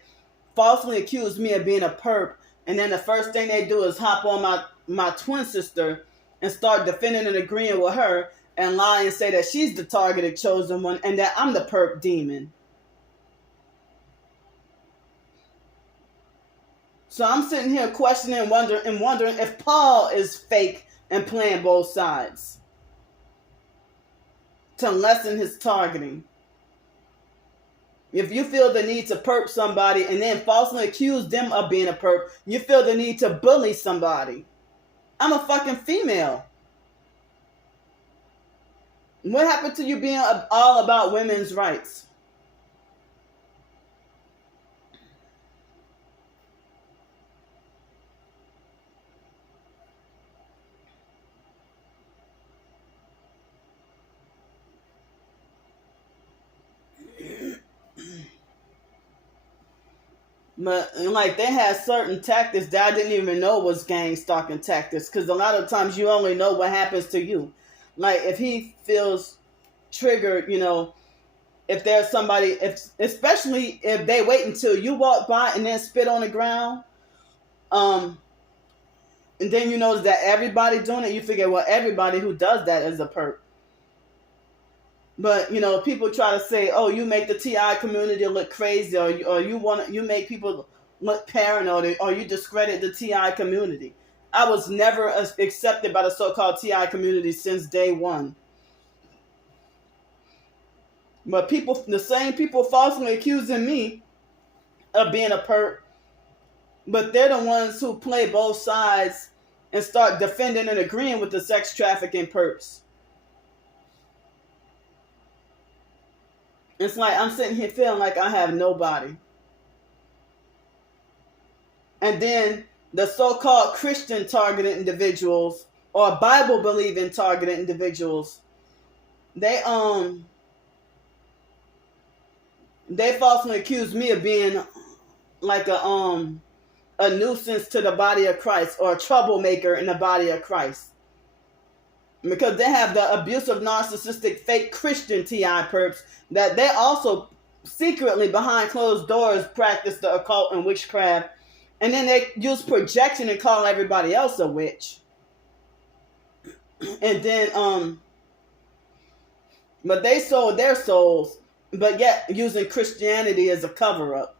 falsely accuse me of being a perp. And then the first thing they do is hop on my twin sister and start defending and agreeing with her and lie and say that she's the targeted chosen one and that I'm the perp demon. So I'm sitting here questioning and wondering if Paul is fake and playing both sides to lessen his targeting. If you feel the need to perp somebody and then falsely accuse them of being a perp, you feel the need to bully somebody. I'm a fucking female. What happened to you being all about women's rights? But like they had certain tactics that I didn't even know was gang stalking tactics, because a lot of times you only know what happens to you. Like if he feels triggered, if there's somebody, especially if they wait until you walk by and then spit on the ground, and then you notice that everybody doing it, you figure, well, everybody who does that is a perp. But people try to say, "Oh, you make the TI community look crazy, or you make people look paranoid, or you discredit the TI community." I was never accepted by the so-called TI community since day one. But the same people falsely accusing me of being a perp, but they're the ones who play both sides and start defending and agreeing with the sex trafficking perps. It's like I'm sitting here feeling like I have nobody. And then the so-called Christian targeted individuals or Bible-believing targeted individuals, they falsely accuse me of being like a nuisance to the body of Christ or a troublemaker in the body of Christ. Because they have the abusive, narcissistic, fake Christian TI perps that they also secretly behind closed doors practice the occult and witchcraft. And then they use projection and call everybody else a witch. And then, but they sold their souls, but yet using Christianity as a cover up.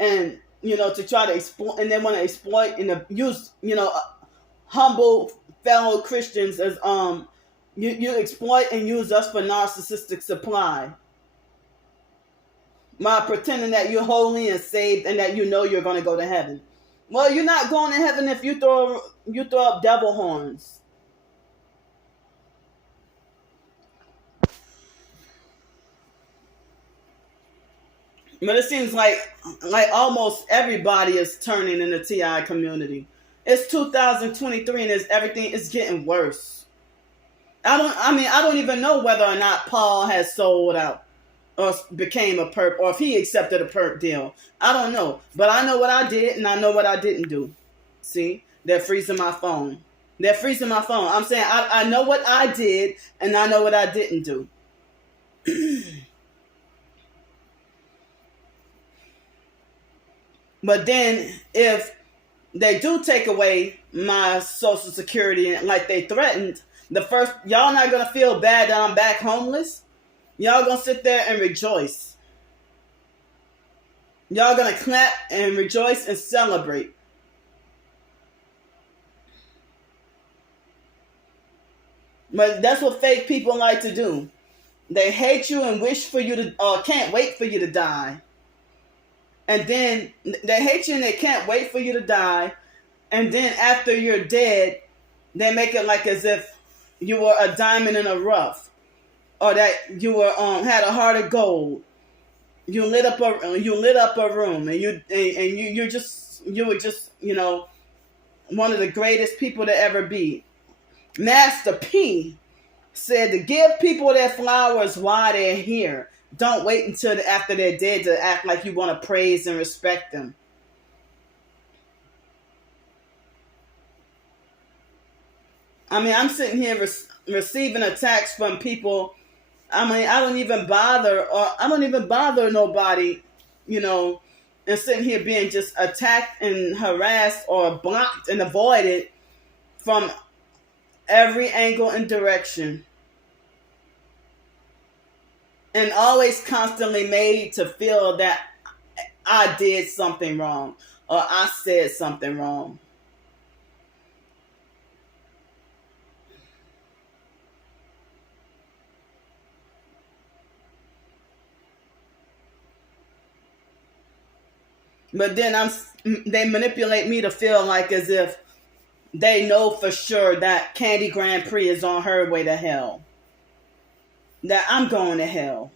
And, to try to exploit, and they want to exploit and use, humble fellow Christians as you exploit and use us for narcissistic supply. By pretending that you're holy and saved and that you're going to go to heaven. Well, you're not going to heaven if you throw up devil horns. But it seems like almost everybody is turning in the TI community. It's 2023 and everything is getting worse. I don't even know whether or not Paul has sold out or became a perp or if he accepted a perp deal. I don't know. But I know what I did and I know what I didn't do. See? They're freezing my phone. I'm saying I know what I did and I know what I didn't do. But then if they do take away my Social Security like they threatened, y'all not going to feel bad that I'm back homeless? Y'all going to sit there and rejoice. Y'all going to clap and rejoice and celebrate. But that's what fake people like to do. They hate you and wish for you to, or can't wait for you to die. And then they hate you and they can't wait for you to die. And then after you're dead, they make it like as if you were a diamond in a rough. Or that you were had a heart of gold. you lit up a room, and you were just, one of the greatest people to ever be. Master P said to give people their flowers while they're here. Don't wait until after they're dead to act like you want to praise and respect them. I mean, I'm sitting here receiving attacks from people. I mean, I don't even bother nobody, and sitting here being just attacked and harassed or blocked and avoided from every angle and direction. And always constantly made to feel that I did something wrong or I said something wrong. But then they manipulate me to feel like as if they know for sure that Candy Grand Prix is on her way to hell. That I'm going to hell.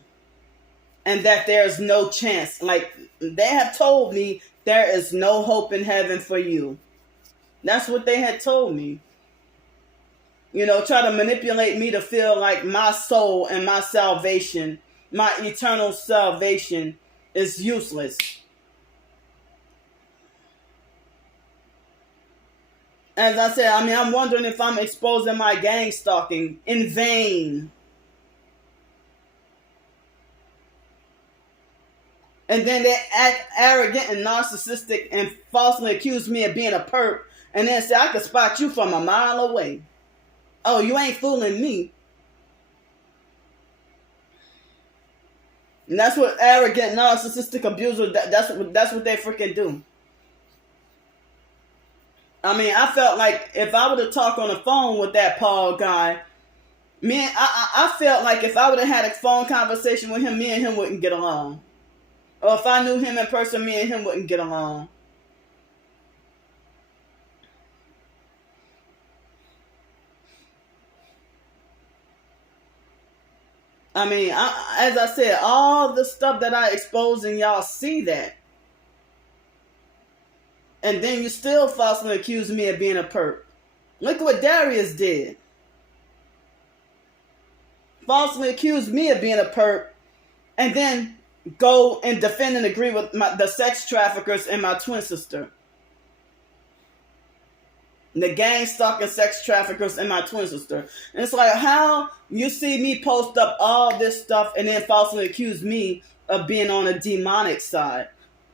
And that there's no chance. Like, they have told me there is no hope in heaven for you. That's what they had told me. Try to manipulate me to feel like my soul and my salvation, my eternal salvation, is useless. As I said, I'm wondering if I'm exposing my gang stalking in vain. And then they act arrogant and narcissistic and falsely accuse me of being a perp. And then say, I could spot you from a mile away. Oh, you ain't fooling me. And that's what arrogant, narcissistic abusers, that's what they freaking do. I felt like if I were to talk on the phone with that Paul guy, I felt like if I would have had a phone conversation with him, me and him wouldn't get along. Or if I knew him in person, me and him wouldn't get along. As I said, all the stuff that I expose and y'all see that. And then you still falsely accuse me of being a perp. Look what Darius did. Falsely accused me of being a perp. And then go and defend and agree with the sex traffickers and my twin sister. The gang stalking sex traffickers and my twin sister. And it's like, how you see me post up all this stuff and then falsely accuse me of being on a demonic side.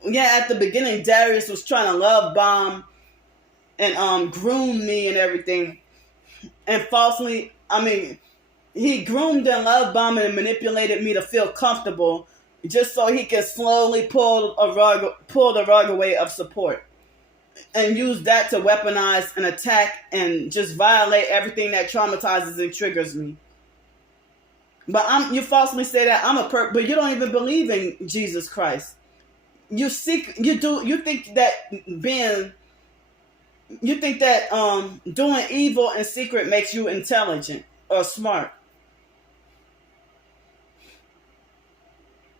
Yeah, at the beginning, Darius was trying to love bomb and groom me and everything. And falsely, he groomed and love bombed and manipulated me to feel comfortable just so he can slowly pull the rug away of support. And use that to weaponize and attack and just violate everything that traumatizes and triggers me. But you falsely say that I'm a perp, but you don't even believe in Jesus Christ. You think that doing evil in secret makes you intelligent or smart.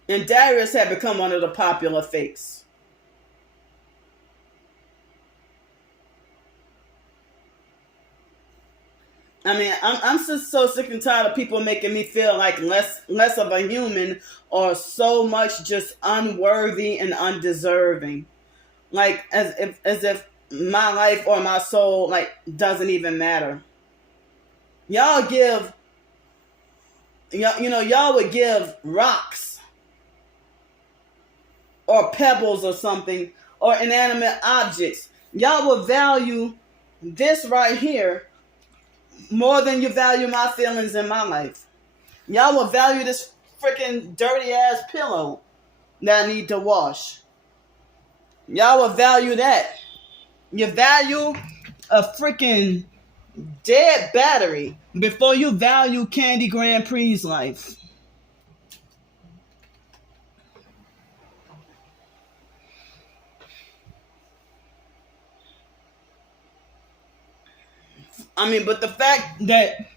And Darius had become one of the popular fakes. I'm just so sick and tired of people making me feel like less of a human or so much just unworthy and undeserving. Like as if my life or my soul doesn't even matter. Y'all would give rocks or pebbles or something or inanimate objects. Y'all would value this right here more than you value my feelings in my life. Y'all will value this freaking dirty ass pillow that I need to wash. Y'all will value that. You value a freaking dead battery before you value Candy Grand Prix's life. But the fact that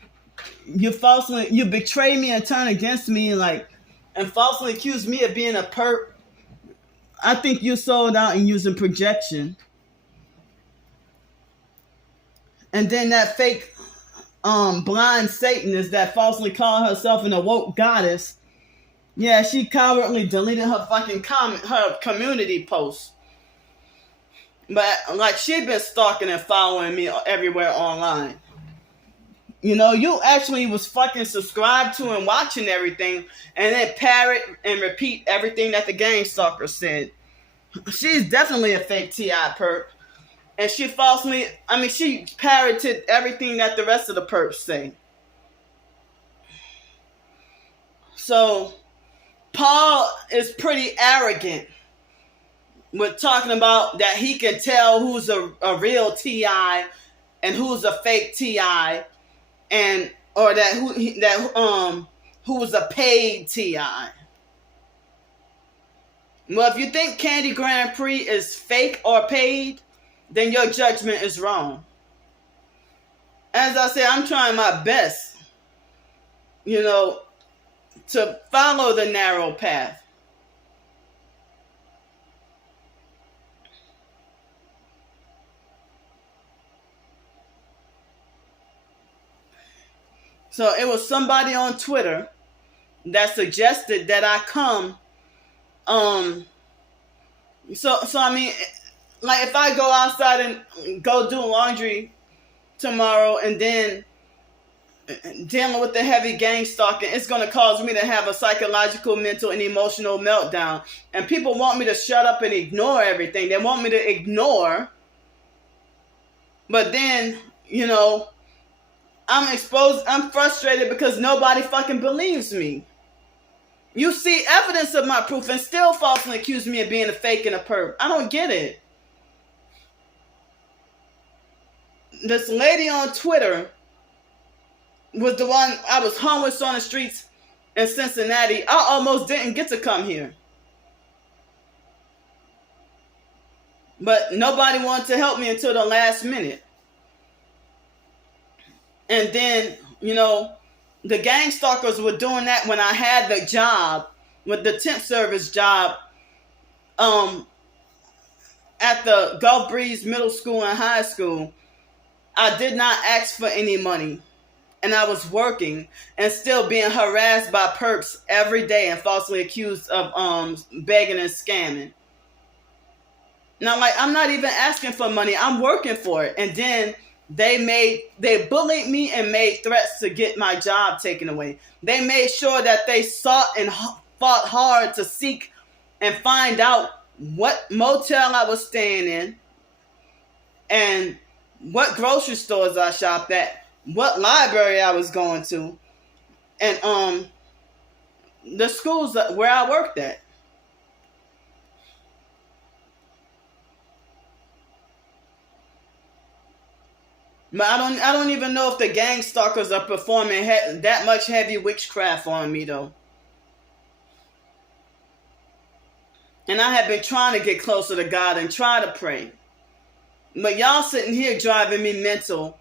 you betray me and turn against me, and falsely accused me of being a perp, I think you sold out and using projection. And then that fake blind Satanist that falsely called herself an awoke goddess, yeah, she cowardly deleted her fucking her community post. But like, she been stalking and following me everywhere online. You know, you actually was fucking subscribed to and watching everything, and then parrot and repeat everything that the gang stalker said. She's definitely a fake T.I. perp. And she she parroted everything that the rest of the perps say. So, Paul is pretty arrogant with talking about that he can tell who's a real T.I. and who's a fake T.I. and or that who was a paid T.I. Well, if you think Candy Grand Prix is fake or paid, then your judgment is wrong. As I said, I'm trying my best, you know, to follow the narrow path. So it was somebody on Twitter that suggested that I come. So I mean, like, if I go outside and go do laundry tomorrow and then dealing with the heavy gang stalking, it's going to cause me to have a psychological, mental, and emotional meltdown. And people want me to shut up and ignore everything. They want me to ignore. But then, you know, I'm frustrated because nobody fucking believes me. You see evidence of my proof and still falsely accuse me of being a fake and a perp. I don't get it. This lady on Twitter was the one. I was homeless on the streets in Cincinnati. I almost didn't get to come here. But nobody wanted to help me until the last minute. And then, you know, the gang stalkers were doing that when I had the job, with the temp service job, at the Gulf Breeze Middle School and High School. I did not ask for any money, and I was working and still being harassed by perps every day and falsely accused of begging and scamming. Now, like, I'm not even asking for money. I'm working for it. And then they bullied me and made threats to get my job taken away. They made sure that they sought and fought hard to seek and find out what motel I was staying in and what grocery stores I shopped at, what library I was going to, and the schools where I worked at. But I don't even know if the gang stalkers are performing that much heavy witchcraft on me, though. And I have been trying to get closer to God and try to pray. But y'all sitting here driving me mental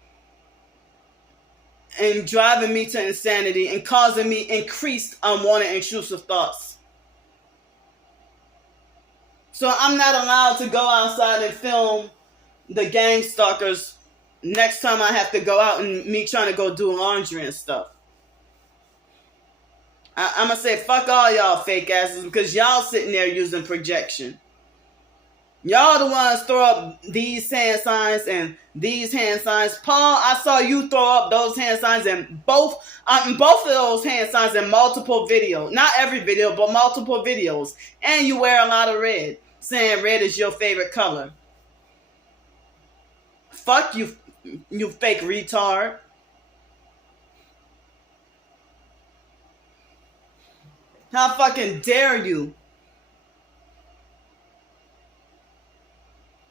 and driving me to insanity and causing me increased unwanted intrusive thoughts. So I'm not allowed to go outside and film the gang stalkers next time I have to go out and me trying to go do laundry and stuff. I'm going to say fuck all y'all fake asses because y'all sitting there using projection. Y'all the ones throw up these hand signs and these hand signs. Paul, I saw you throw up those hand signs and both of those hand signs in multiple videos. Not every video, but multiple videos. And you wear a lot of red, saying red is your favorite color. Fuck you, you fake retard. How fucking dare you?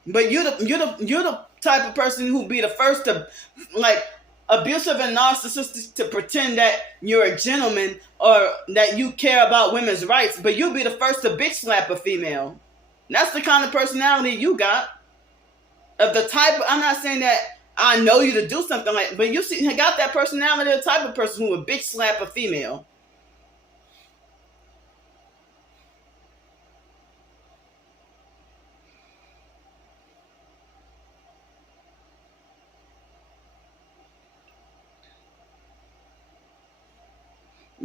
But you're the type of person who be the first to, like, abusive and narcissistic to pretend that you're a gentleman or that you care about women's rights, but you'll be the first to bitch slap a female. That's the kind of personality you got. Of the type, I'm not saying that I know you to do something like, but you got that personality, the type of person who would bitch slap a female.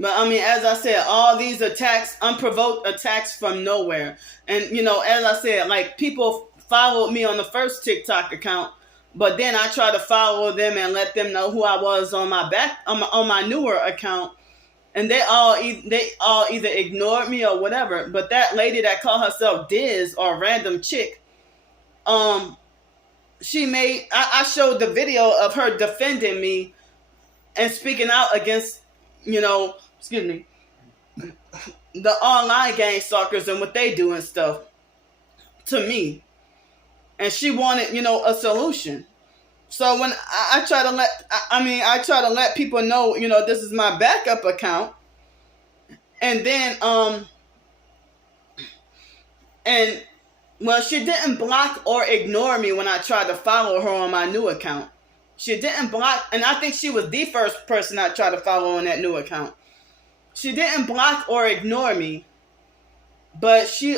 But I mean, as I said, all these attacks, unprovoked attacks from nowhere. And, you know, as I said, like, people followed me on the first TikTok account, but then I tried to follow them and let them know who I was on my newer account. And they all either ignored me or whatever. But that lady that called herself Diz, or random chick, I showed the video of her defending me and speaking out against, excuse me, the online gang stalkers and what they do and stuff to me. And she wanted, a solution. So when I try to let people know, this is my backup account. And then, she didn't block or ignore me when I tried to follow her on my new account. She didn't block, and I think she was the first person I tried to follow on that new account. She didn't block or ignore me, but she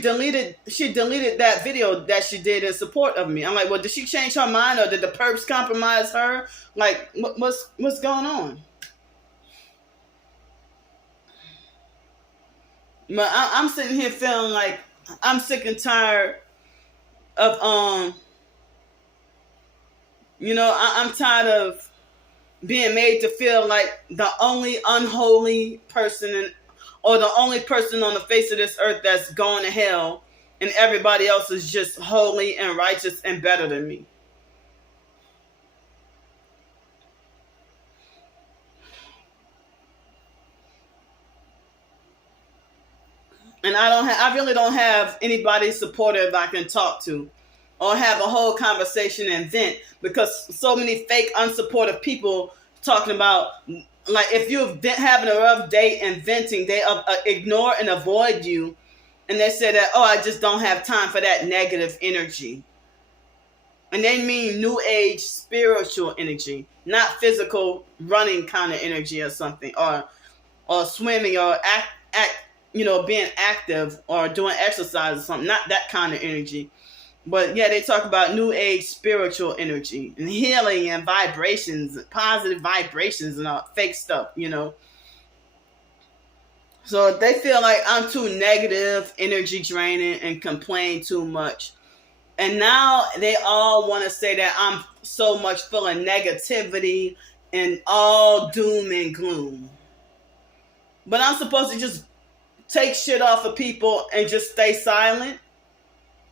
deleted that video that she did in support of me. I'm like, well, did she change her mind, or did the perps compromise her? Like, what's going on? But I'm sitting here feeling like I'm sick and tired of I'm tired of being made to feel like the only unholy person or the only person on the face of this earth that's going to hell, and everybody else is just holy and righteous and better than me. And I really don't have anybody supportive I can talk to or have a whole conversation and vent, because so many fake unsupportive people talking about, like, if you're having a rough day and venting, they ignore and avoid you. And they say that, I just don't have time for that negative energy. And they mean new age spiritual energy, not physical running kind of energy or something, or swimming or being active or doing exercise or something, not that kind of energy. But yeah, they talk about new age spiritual energy and healing and vibrations, positive vibrations and all fake stuff, So if they feel like I'm too negative, energy draining, and complain too much, and now they all want to say that I'm so much full of negativity and all doom and gloom. But I'm supposed to just take shit off of people and just stay silent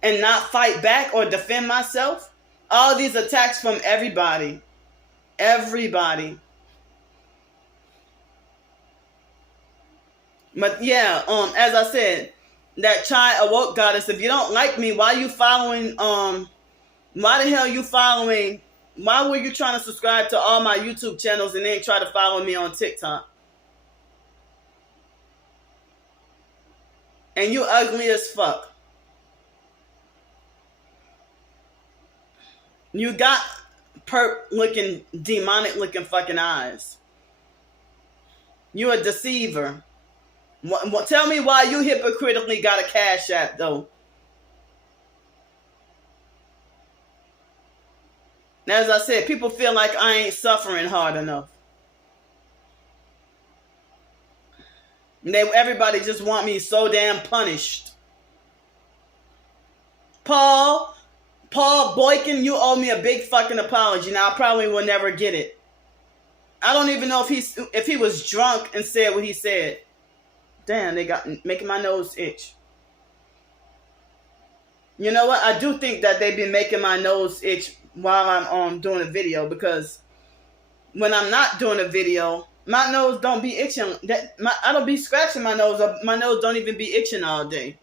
and not fight back or defend myself. All these attacks from everybody. Everybody. But yeah, as I said, that child awoke goddess, if you don't like me, why you following, why the hell you following, why were you trying to subscribe to all my YouTube channels and then try to follow me on TikTok? And you ugly as fuck. You got perp looking, demonic looking fucking eyes. You a deceiver. Tell me why you hypocritically got a Cash App though. As I said, people feel like I ain't suffering hard enough. Everybody just want me so damn punished. Paul Boykin, you owe me a big fucking apology. Now I probably will never get it. I don't even know if he was drunk and said what he said. Damn, they got making my nose itch. You know what? I do think that they've been making my nose itch while I'm doing a video, because when I'm not doing a video, my nose don't be itching. I don't be scratching my nose. My nose don't even be itching all day.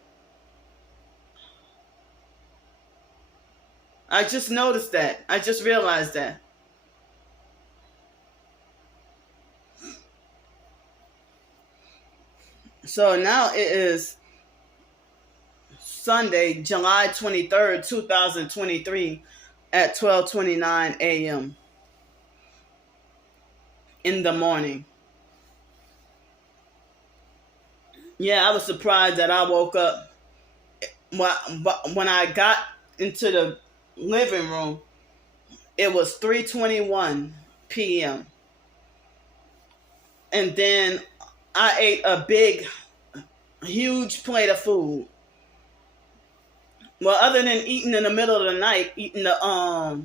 I just noticed that. I just realized that. So now it is Sunday, July 23rd, 2023 at 12:29 a.m. in the morning. Yeah, I was surprised that I woke up. When I got into the living room, it was 3:21 p.m. And then I ate a big, huge plate of food. Well, other than eating in the middle of the night, eating the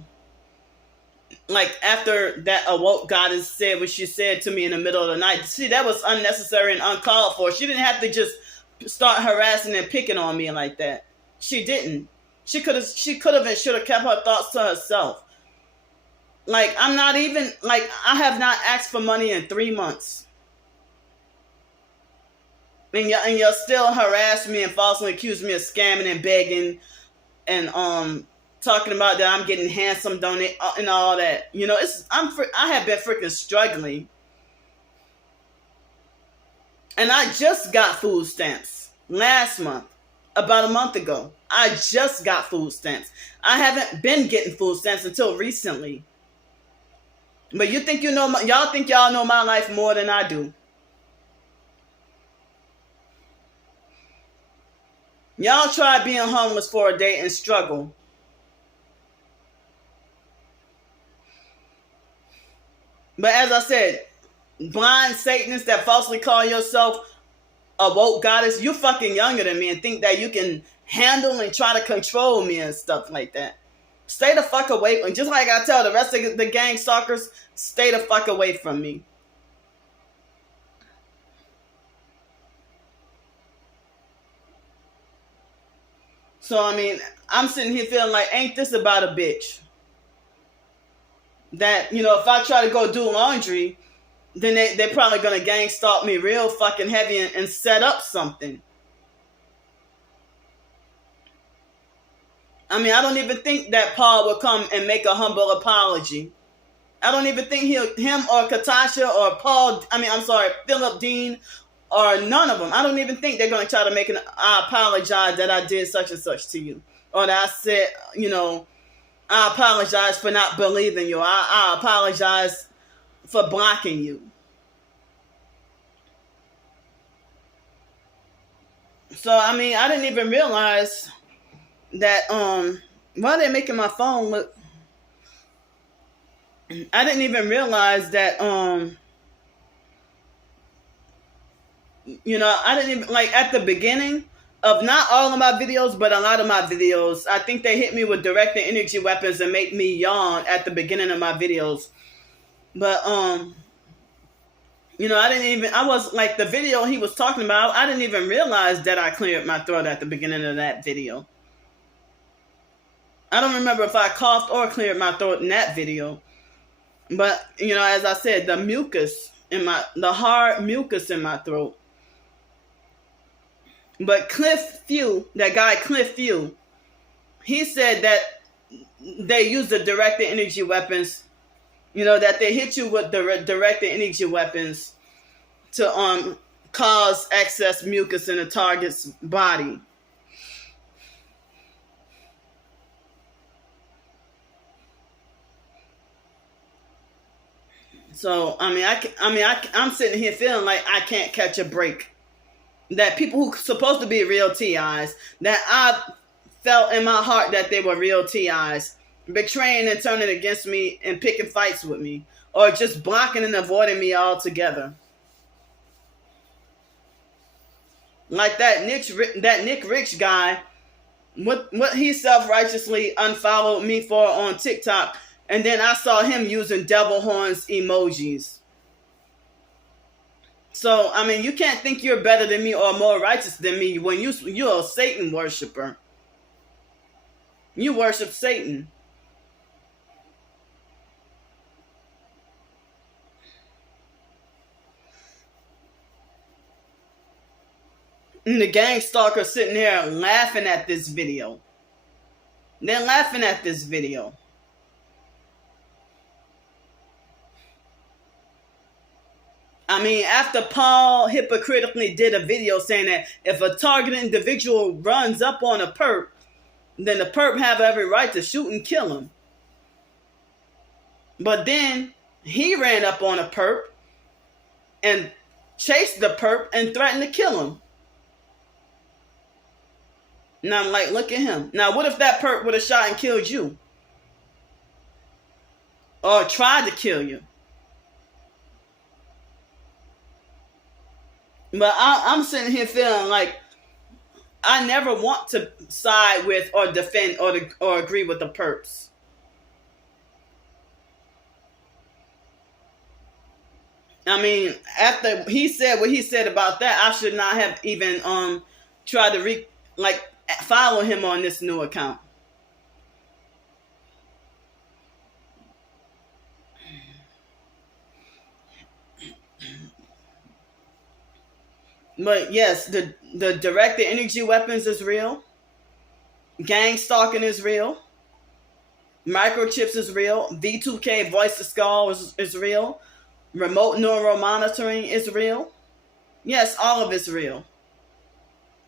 like after that awoke goddess said what she said to me in the middle of the night. See, that was unnecessary and uncalled for. She didn't have to just start harassing and picking on me like that. She didn't. She could have and should have kept her thoughts to herself. Like, I'm not even, like, I have not asked for money in 3 months. And you'll still harass me and falsely accuse me of scamming and begging and talking about that I'm getting handsome donate and all that. You know, I have been freaking struggling. And I just got food stamps last month, about a month ago. I just got food stamps. I haven't been getting food stamps until recently. But you think y'all think y'all know my life more than I do. Y'all try being homeless for a day and struggle. But as I said, blind Satanists that falsely call yourself a woke goddess, you fucking younger than me and think that you can handle and try to control me and stuff like that. Stay the fuck away from me. Just like I tell the rest of the gang stalkers, stay the fuck away from me. So, I mean, I'm sitting here feeling like, ain't this about a bitch? That, you know, if I try to go do laundry, then they're probably going to gang stalk me real fucking heavy and set up something. I mean, I don't even think that Paul will come and make a humble apology. I don't even think him or Katasha or Philip Dean or none of them. I don't even think they're going to try to make I apologize that I did such and such to you. Or that I said, you know, I apologize for not believing you. I apologize for blocking you. So, I mean, I didn't even realize that, why they're making my phone look, I didn't even realize that, you know, I didn't even, like, at the beginning of not all of my videos, but a lot of my videos, I think they hit me with direct energy weapons and make me yawn at the beginning of my videos. But, you know, I was, like, the video he was talking about, I didn't even realize that I cleared my throat at the beginning of that video. I don't remember if I coughed or cleared my throat in that video. But, you know, as I said, the hard mucus in my throat. But that guy Cliff Few, he said that they use the directed energy weapons, you know, that they hit you with the directed energy weapons to cause excess mucus in the target's body. So, I'm sitting here feeling like I can't catch a break. That people who are supposed to be real TIs, that I felt in my heart that they were real TIs, betraying and turning against me and picking fights with me, or just blocking and avoiding me altogether. Like that Nick Rich guy, what he self-righteously unfollowed me for on TikTok, and then I saw him using devil horns emojis. So, I mean, you can't think you're better than me or more righteous than me when you're a Satan worshiper. You worship Satan. And the gang stalker sitting here laughing at this video. They're laughing at this video. I mean, after Paul hypocritically did a video saying that if a targeted individual runs up on a perp, then the perp have every right to shoot and kill him. But then he ran up on a perp and chased the perp and threatened to kill him. Now I'm like, look at him. Now what if that perp would have shot and killed you? Or tried to kill you? But I'm sitting here feeling like I never want to side with or defend or agree with the perps. I mean, after he said what he said about that, I should not have even tried to follow him on this new account. But yes, the directed energy weapons is real. Gang stalking is real. Microchips is real. V2K voice to skull is real. Remote neural monitoring is real. Yes, all of it's real.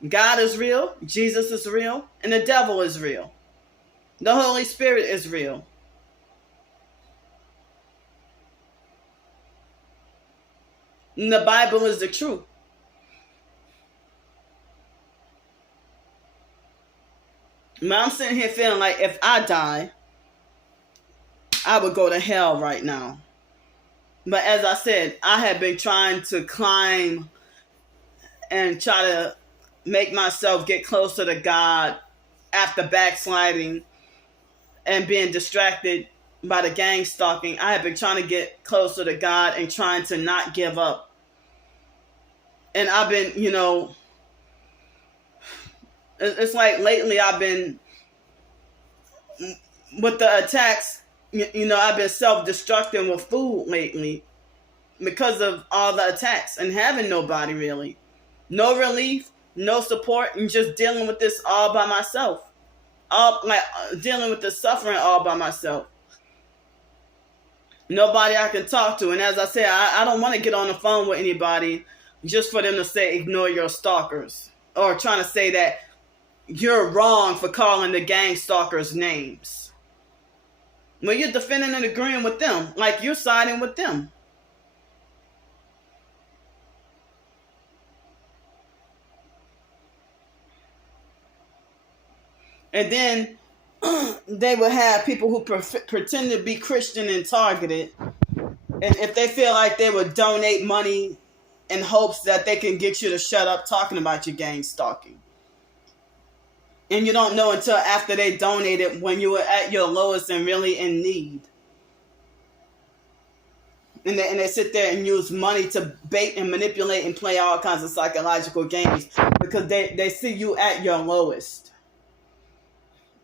God is real. Jesus is real. And the devil is real. The Holy Spirit is real. And the Bible is the truth. But I'm sitting here feeling like if I die, I would go to hell right now. But as I said, I have been trying to climb and try to make myself get closer to God after backsliding and being distracted by the gang stalking. I have been trying to get closer to God and trying to not give up. And I've been, it's like lately I've been, with the attacks, I've been self-destructing with food lately because of all the attacks and having nobody really. No relief, no support, and just dealing with this all by myself. Dealing with the suffering all by myself. Nobody I can talk to. And as I said, I don't want to get on the phone with anybody just for them to say, ignore your stalkers. Or trying to say that you're wrong for calling the gang stalkers names. When you're defending and agreeing with them, like you're siding with them. And then they will have people who pretend to be Christian and targeted. And if they feel like they would donate money in hopes that they can get you to shut up talking about your gang stalking. And you don't know until after they donated when you were at your lowest and really in need. And they sit there and use money to bait and manipulate and play all kinds of psychological games because they see you at your lowest.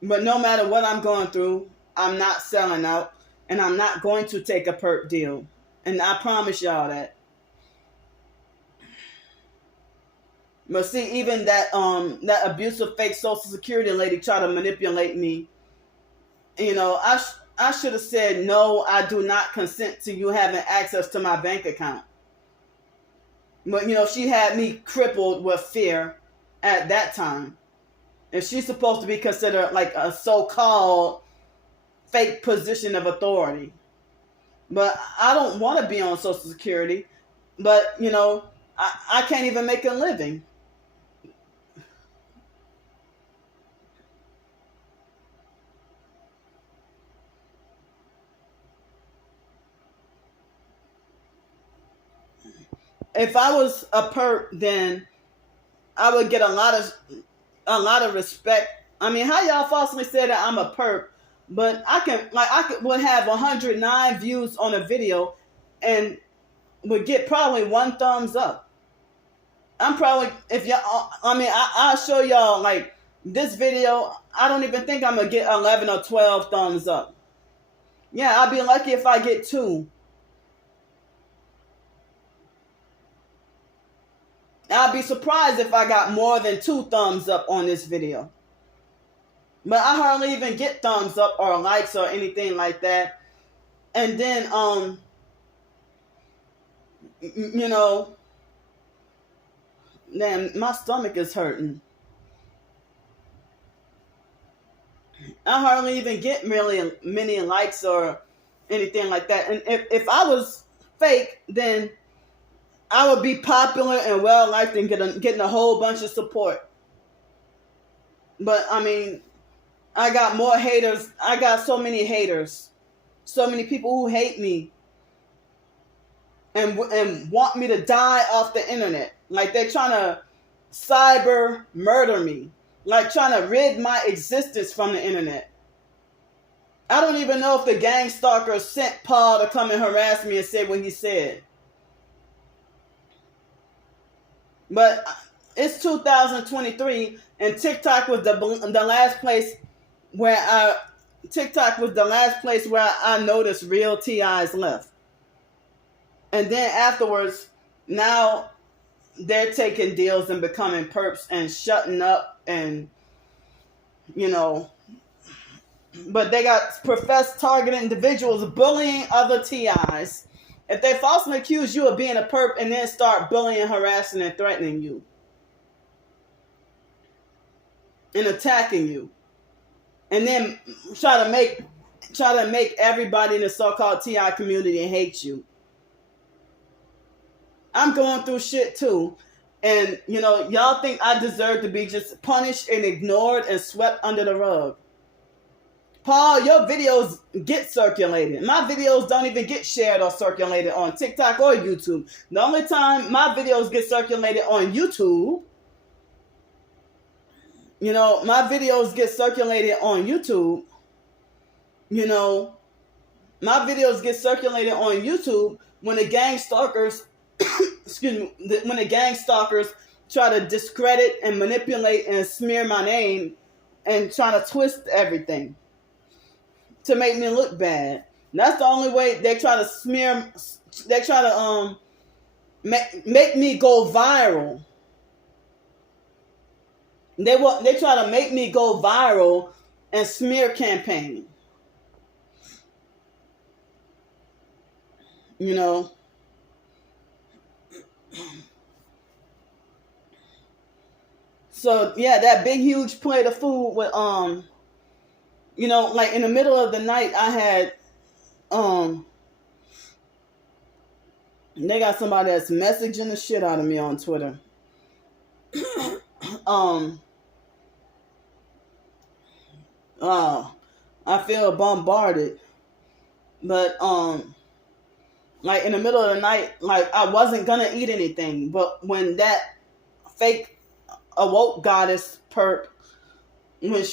But no matter what I'm going through, I'm not selling out and I'm not going to take a perp deal. And I promise y'all that. But see, even that abusive fake Social Security lady tried to manipulate me. I should have said, no, I do not consent to you having access to my bank account. But, she had me crippled with fear at that time. And she's supposed to be considered like a so-called fake position of authority. But I don't want to be on Social Security. But, I can't even make a living. If I was a perp, then I would get a lot of respect. I mean, how y'all falsely say that I'm a perp, but I would have 109 views on a video and would get probably 1 thumbs up. I'm probably, I'll show y'all like this video. I don't even think I'm gonna get 11 or 12 thumbs up. Yeah, I'll be lucky if I get 2. I'll be surprised if I got more than 2 thumbs up on this video. But I hardly even get thumbs up or likes or anything like that. And then, damn, my stomach is hurting. I hardly even get really many likes or anything like that. And if I was fake, then I would be popular and well liked and getting a whole bunch of support. But I mean, I got more haters. I got so many haters, so many people who hate me and want me to die off the internet. Like they're trying to cyber murder me. Like trying to rid my existence from the internet. I don't even know if the gang stalker sent Paul to come and harass me and say what he said. But it's 2023 and TikTok was the last place where I noticed real TIs left. And then afterwards, now they're taking deals and becoming perps and shutting up and, you know, but they got professed targeted individuals bullying other TIs. If they falsely accuse you of being a perp and then start bullying, harassing, and threatening you and attacking you, and then try to make everybody in the so-called TI community hate you. I'm going through shit too. And, you know, y'all think I deserve to be just punished and ignored and swept under the rug. Paul, your videos get circulated. My videos don't even get shared or circulated on TikTok or YouTube. The only time my videos get circulated on YouTube, you know, my videos get circulated on YouTube, you know, my videos get circulated on YouTube when the gang stalkers, when the gang stalkers try to discredit and manipulate and smear my name and try to twist everything to make me look bad. That's the only way they try to smear. They try to make me go viral. They try to make me go viral and smear campaign. You know. So yeah, that big huge plate of food with you know, like in the middle of the night, I had, they got somebody that's messaging the shit out of me on Twitter. I feel bombarded, but, like in the middle of the night, like I wasn't gonna eat anything, but when that fake awoke goddess perp, when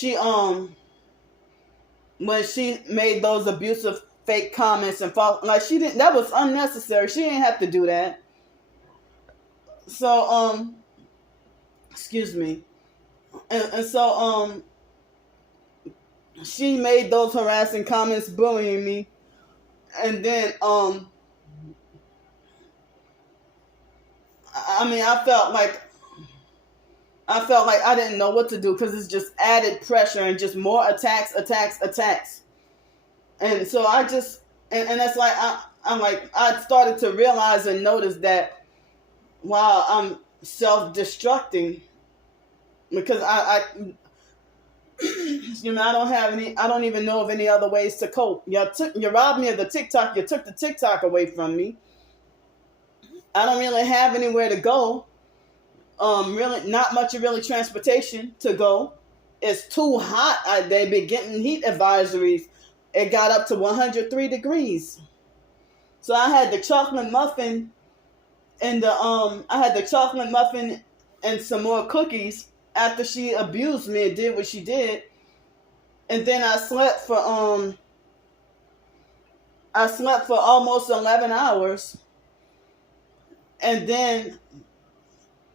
she made those abusive fake comments and false, like she didn't, that was unnecessary. She didn't have to do that. So, excuse me. And so, she made those harassing comments bullying me. And then, I mean, I felt like I didn't know what to do because it's just added pressure and just more attacks. And so I just, and that's like, I started to realize and notice that, wow, I'm self-destructing because you know, I don't even know of any other ways to cope. You robbed me of the TikTok. You took the TikTok away from me. I don't really have anywhere to go. Really not much of really transportation to go. It's too hot. They've been getting heat advisories. It got up to 103 degrees. So I had the chocolate muffin and and some more cookies after she abused me and did what she did. And then I slept for almost 11 hours. And then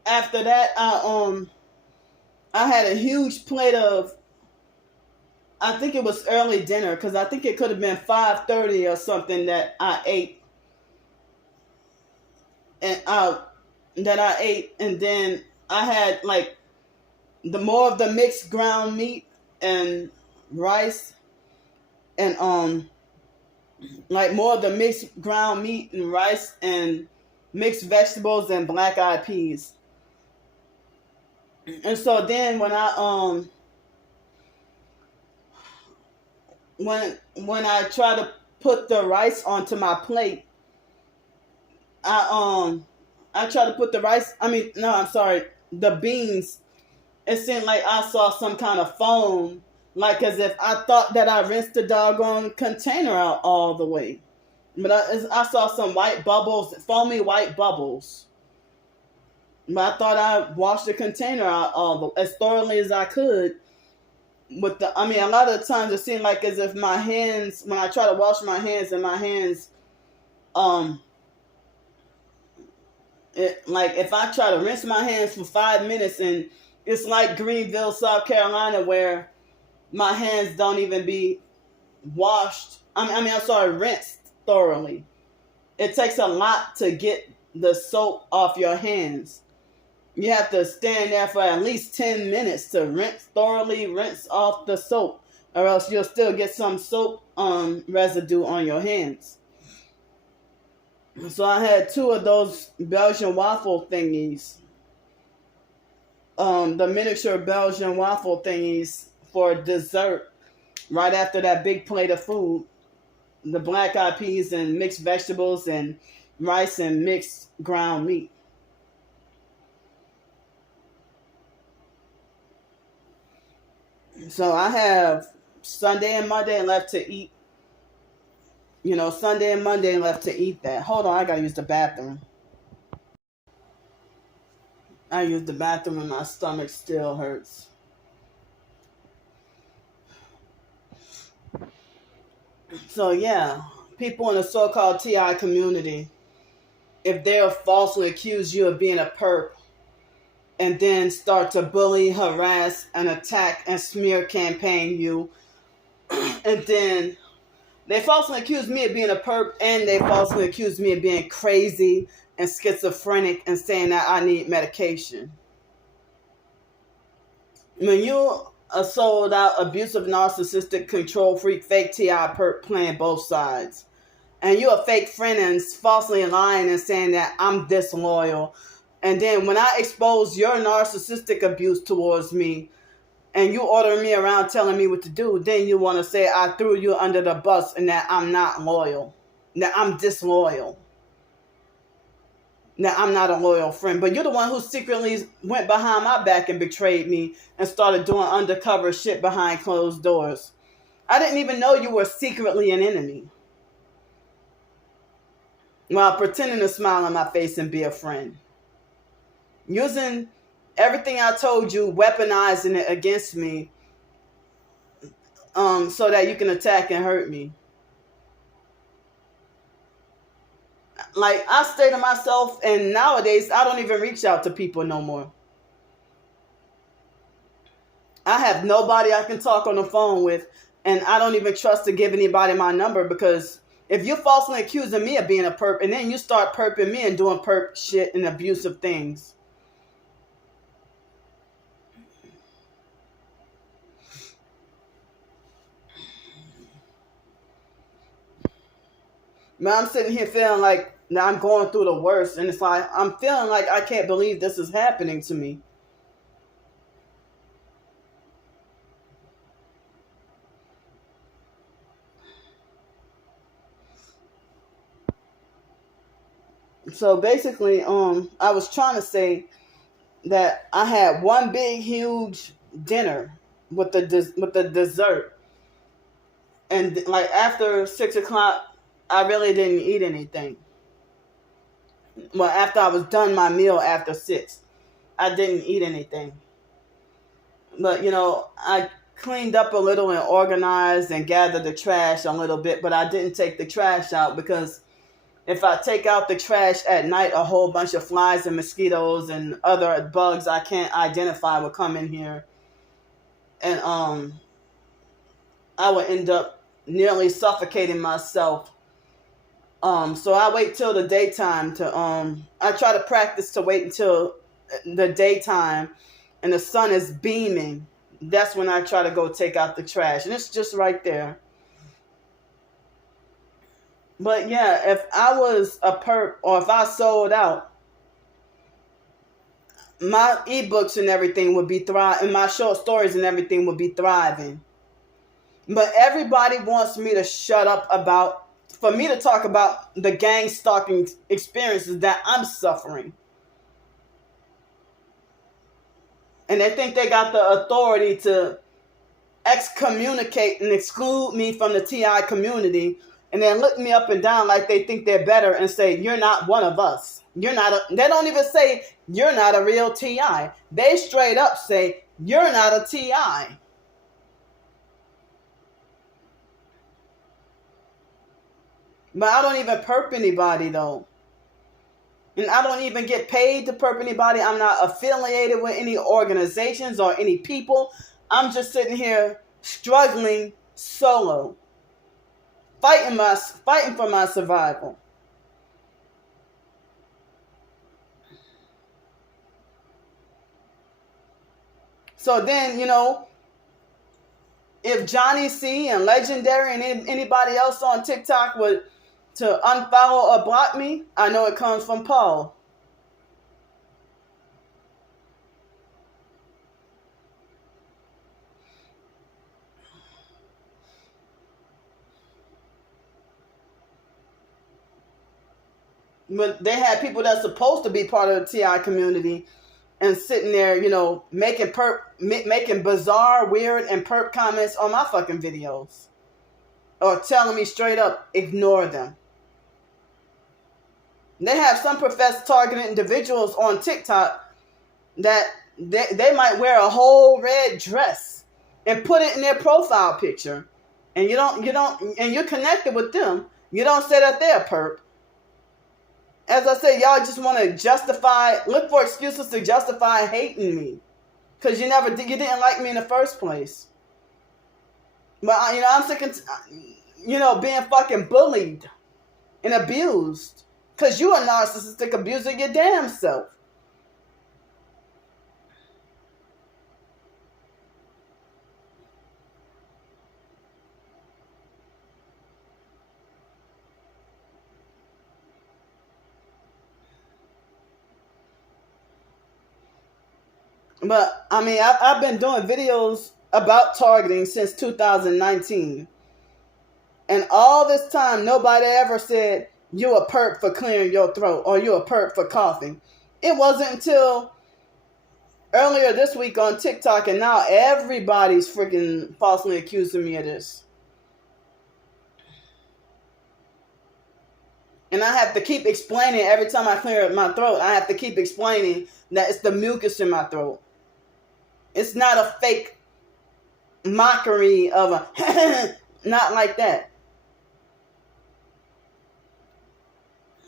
after that, I had a huge plate of, I think it was early dinner, because I think it could have been 5:30 or something that I ate. And then I had like more of the mixed ground meat and rice, and like more of the mixed ground meat and rice and mixed vegetables and black-eyed peas. And so then when I when I try to put the rice onto my plate, I try to put the rice, the beans, it seemed like I saw some kind of foam, like as if I thought that I rinsed the doggone container out all the way. But I saw some white bubbles, foamy white bubbles. But I thought I washed the container out as thoroughly as I could. A lot of the times it seemed like as if my hands, when I try to wash my hands, and my hands, um, like if I try to rinse my hands for 5 minutes, and it's like Greenville, South Carolina, where my hands don't even be washed. Rinsed thoroughly. It takes a lot to get the soap off your hands. You have to stand there for at least 10 minutes to thoroughly rinse off the soap, or else you'll still get some soap residue on your hands. So I had 2 of those Belgian waffle thingies. The miniature Belgian waffle thingies for dessert right after that big plate of food. The black eyed peas and mixed vegetables and rice and mixed ground meat. So I have Sunday and Monday left to eat. Sunday and Monday left to eat that. Hold on, I gotta use the bathroom. I use the bathroom and my stomach still hurts. So yeah, people in the so-called TI community, if they'll falsely accuse you of being a perp, and then start to bully, harass, and attack and smear campaign you, and then they falsely accuse me of being a perp, and they falsely accuse me of being crazy and schizophrenic and saying that I need medication. When you a sold out, abusive, narcissistic, control freak, fake TI perp playing both sides, and you're a fake friend and falsely lying and saying that I'm disloyal, and then when I expose your narcissistic abuse towards me and you order me around telling me what to do, then you want to say I threw you under the bus and that I'm not loyal, that I'm disloyal, that I'm not a loyal friend. But you're the one who secretly went behind my back and betrayed me and started doing undercover shit behind closed doors. I didn't even know you were secretly an enemy, while pretending to smile on my face and be a friend. Using everything I told you, weaponizing it against me, so that you can attack and hurt me. Like, I stay to myself, and nowadays I don't even reach out to people no more. I have nobody I can talk on the phone with, and I don't even trust to give anybody my number, because if you're falsely accusing me of being a perp, and then you start perping me and doing perp shit and abusive things, man, I'm sitting here feeling like now I'm going through the worst, and it's like I'm feeling like I can't believe this is happening to me. So basically, I was trying to say that I had one big huge dinner with the dessert, and like after 6 o'clock, I really didn't eat anything. Well, after I was done my meal after 6, I didn't eat anything. But I cleaned up a little and organized and gathered the trash a little bit, but I didn't take the trash out, because if I take out the trash at night, a whole bunch of flies and mosquitoes and other bugs I can't identify will come in here, and I would end up nearly suffocating myself. So I wait till the daytime to I try to practice to wait until the daytime and the sun is beaming. That's when I try to go take out the trash, and it's just right there. But yeah, if I was a perp, or if I sold out, my ebooks and everything would be thriving, and my short stories and everything would be thriving. But everybody wants me to shut up for me to talk about the gang stalking experiences that I'm suffering. And they think they got the authority to excommunicate and exclude me from the TI community, and then look me up and down like they think they're better and say, you're not one of us. You're not a, they don't even say you're not a real TI. They straight up say you're not a TI. But I don't even perp anybody though. And I don't even get paid to perp anybody. I'm not affiliated with any organizations or any people. I'm just sitting here struggling solo. Fighting for my survival. So then, if Johnny C and Legendary and anybody else on TikTok would to unfollow or block me, I know it comes from Paul. But they had people that's supposed to be part of the TI community and sitting there, making bizarre, weird, and perp comments on my fucking videos. Or telling me straight up, ignore them. They have some professed targeted individuals on TikTok that they might wear a whole red dress and put it in their profile picture. And and you're connected with them. You don't say that they're a perp. As I said, y'all just want to look for excuses to justify hating me. Because you didn't like me in the first place. But, I'm sick of, being fucking bullied and abused. Because you a narcissistic abuser your damn self. But, I've been doing videos about targeting since 2019. And all this time, nobody ever said, you a perp for clearing your throat or you a perp for coughing. It wasn't until earlier this week on TikTok, and now everybody's freaking falsely accusing me of this. And I have to keep explaining every time I clear my throat. I have to keep explaining that it's the mucus in my throat. It's not a fake mockery of a not like that.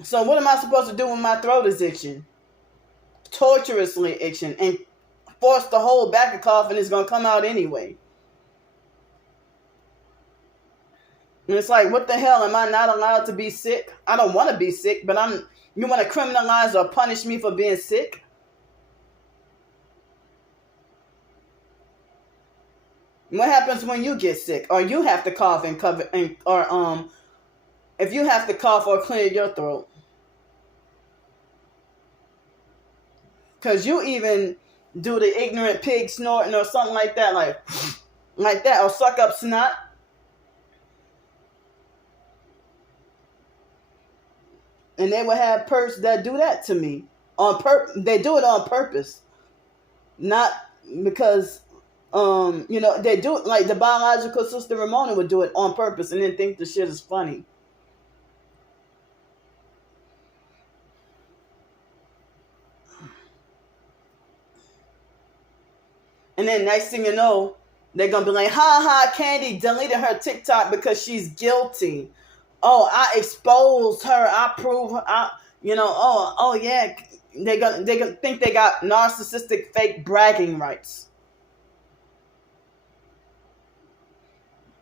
So what am I supposed to do when my throat is itching? Torturously itching, and force to hold back a cough, and it's going to come out anyway. And it's like, what the hell? Am I not allowed to be sick? I don't want to be sick, but you want to criminalize or punish me for being sick? What happens when you get sick or you have to cough and cover if you have to cough or clear your throat? Because you even do the ignorant pig snorting or something like that, like that, or suck up snot. And they would have perps that do that to me they do it on purpose, not because they do it like the biological sister Ramona would do it on purpose and then think the shit is funny. And then next thing you know, they're going to be like, ha ha, Candy deleted her TikTok because she's guilty. Oh, I exposed her. I prove her. Oh yeah. They're gonna think they got narcissistic fake bragging rights.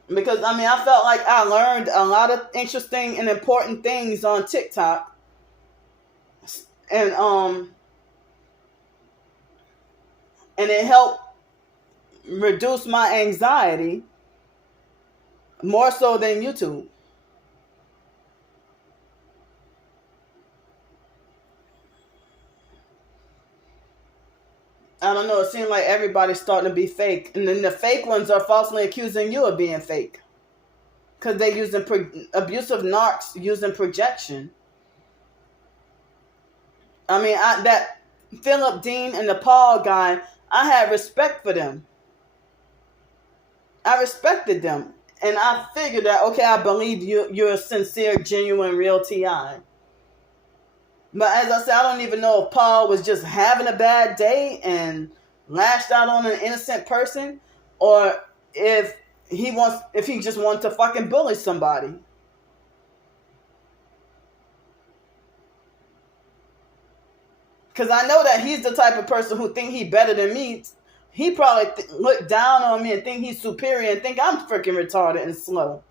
Because, I felt like I learned a lot of interesting and important things on TikTok. And it helped reduce my anxiety more so than YouTube. I don't know, it seems like everybody's starting to be fake. And then the fake ones are falsely accusing you of being fake. Because they're using abusive narcs using projection. That Philip Dean and the Paul guy, I had respect for them. I respected them. And I figured that, okay, I believe you're a sincere, genuine, real TI. But as I said, I don't even know if Paul was just having a bad day and lashed out on an innocent person, or if he just wanted to fucking bully somebody. Because I know that he's the type of person who think he better than me. He probably look down on me and think he's superior and think I'm freaking retarded and slow.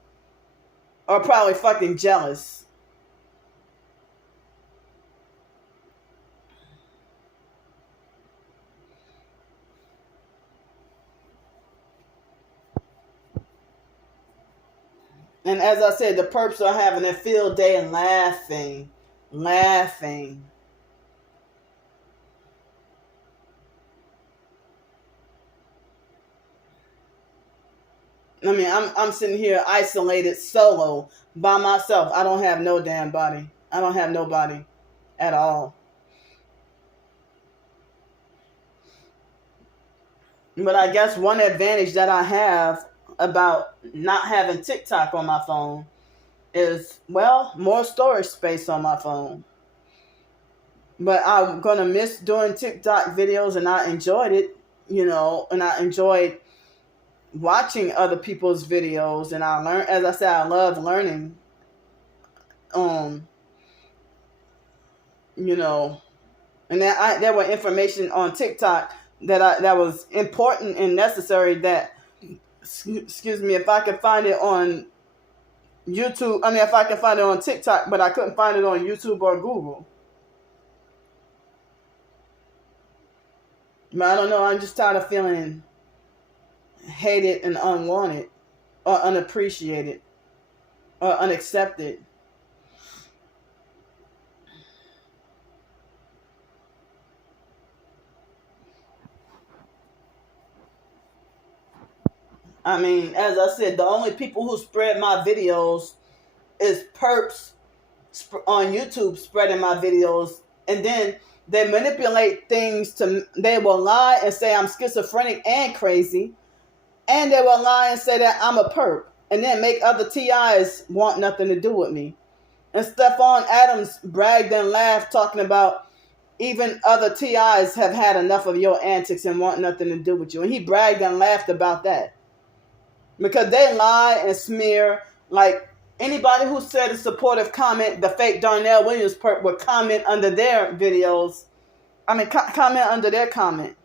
Or probably fucking jealous. And as I said, the perps are having a field day and laughing. I mean, I'm sitting here isolated, solo, by myself. I don't have no damn body. I don't have nobody at all. But I guess one advantage that I have about not having TikTok on my phone is, well, more storage space on my phone. But I'm going to miss doing TikTok videos, and I enjoyed it, and I enjoyed watching other people's videos, and I learned, as I said, I love learning, and there were information on TikTok that was important and necessary that, excuse me, if I could find it on YouTube, if I could find it on TikTok, but I couldn't find it on YouTube or Google. But I don't know, I'm just tired of feeling hated and unwanted, or unappreciated, or unaccepted. I mean, as I said, the only people who spread my videos is perps on YouTube spreading my videos, and then they manipulate things they will lie and say I'm schizophrenic and crazy, and they will lie and say that I'm a perp, and then make other TIs want nothing to do with me. And Stephon Adams bragged and laughed talking about even other TIs have had enough of your antics and want nothing to do with you. And he bragged and laughed about that. Because they lie and smear. Like anybody who said a supportive comment, the fake Darnell Williams perp would comment under their videos. Comment under their comment,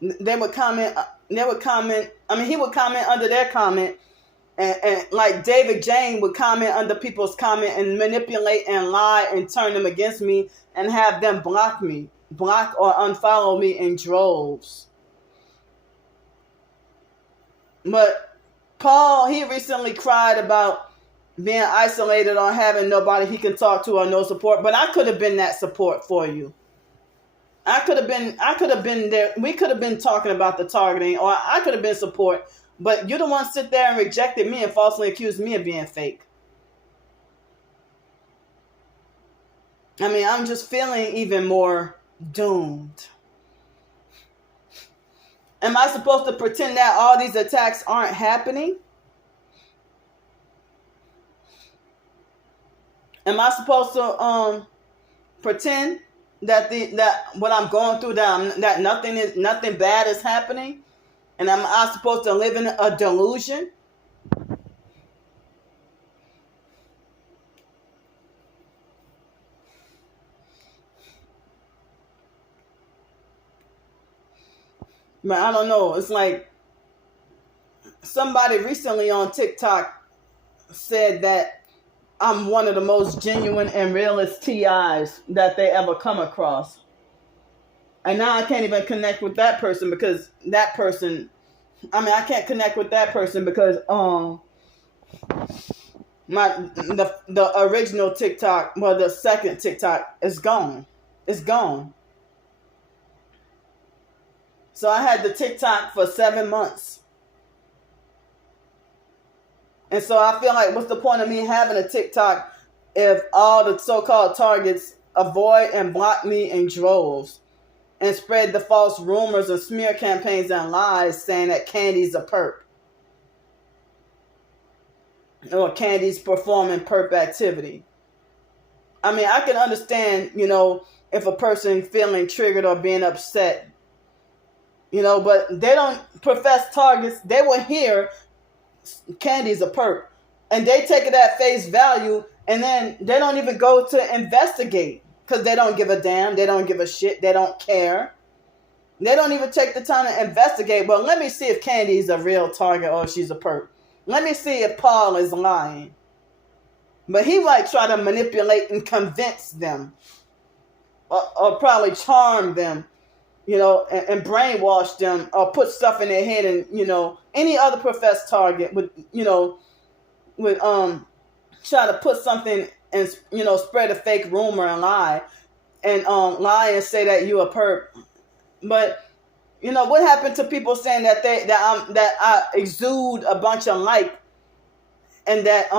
They would comment, he would comment under their comment. And like David Jane would comment under people's comment and manipulate and lie and turn them against me and have them block or unfollow me in droves. But Paul, he recently cried about being isolated or having nobody he can talk to or no support. But I could have been that support for you. I could have been there. We could have been talking about the targeting, or I could have been support. But you're the one sit there and rejected me and falsely accused me of being fake. I'm just feeling even more doomed. Am I supposed to pretend that all these attacks aren't happening? Am I supposed to pretend that what I'm going through, that nothing bad is happening? And am I supposed to live in a delusion? Man, I don't know. It's like somebody recently on TikTok said that I'm one of the most genuine and realest TIs that they ever come across. And now I can't even connect with that person because that person, I can't connect with that person because the original TikTok, well, the second TikTok is gone. It's gone. So I had the TikTok for 7 months. And so I feel like, what's the point of me having a TikTok if all the so-called targets avoid and block me in droves and spread the false rumors and smear campaigns and lies saying that Candy's a perp or Candy's performing perp activity? I mean, I can understand, if a person feeling triggered or being upset, but they don't profess targets. They will hear candy's a perp, and they take it at face value, and then they don't even go to investigate because they don't give a damn. They don't give a shit. They don't care. They don't even take the time to investigate. But let me see if Candy's a real target or if she's a perp. Let me see if Paul is lying. But he might try to manipulate and convince them, or probably charm them, and brainwash them, or put stuff in their head. And any other professed target would try to put something and spread a fake rumor and lie and say that you a perp. But what happened to people saying that I exude a bunch of light, and that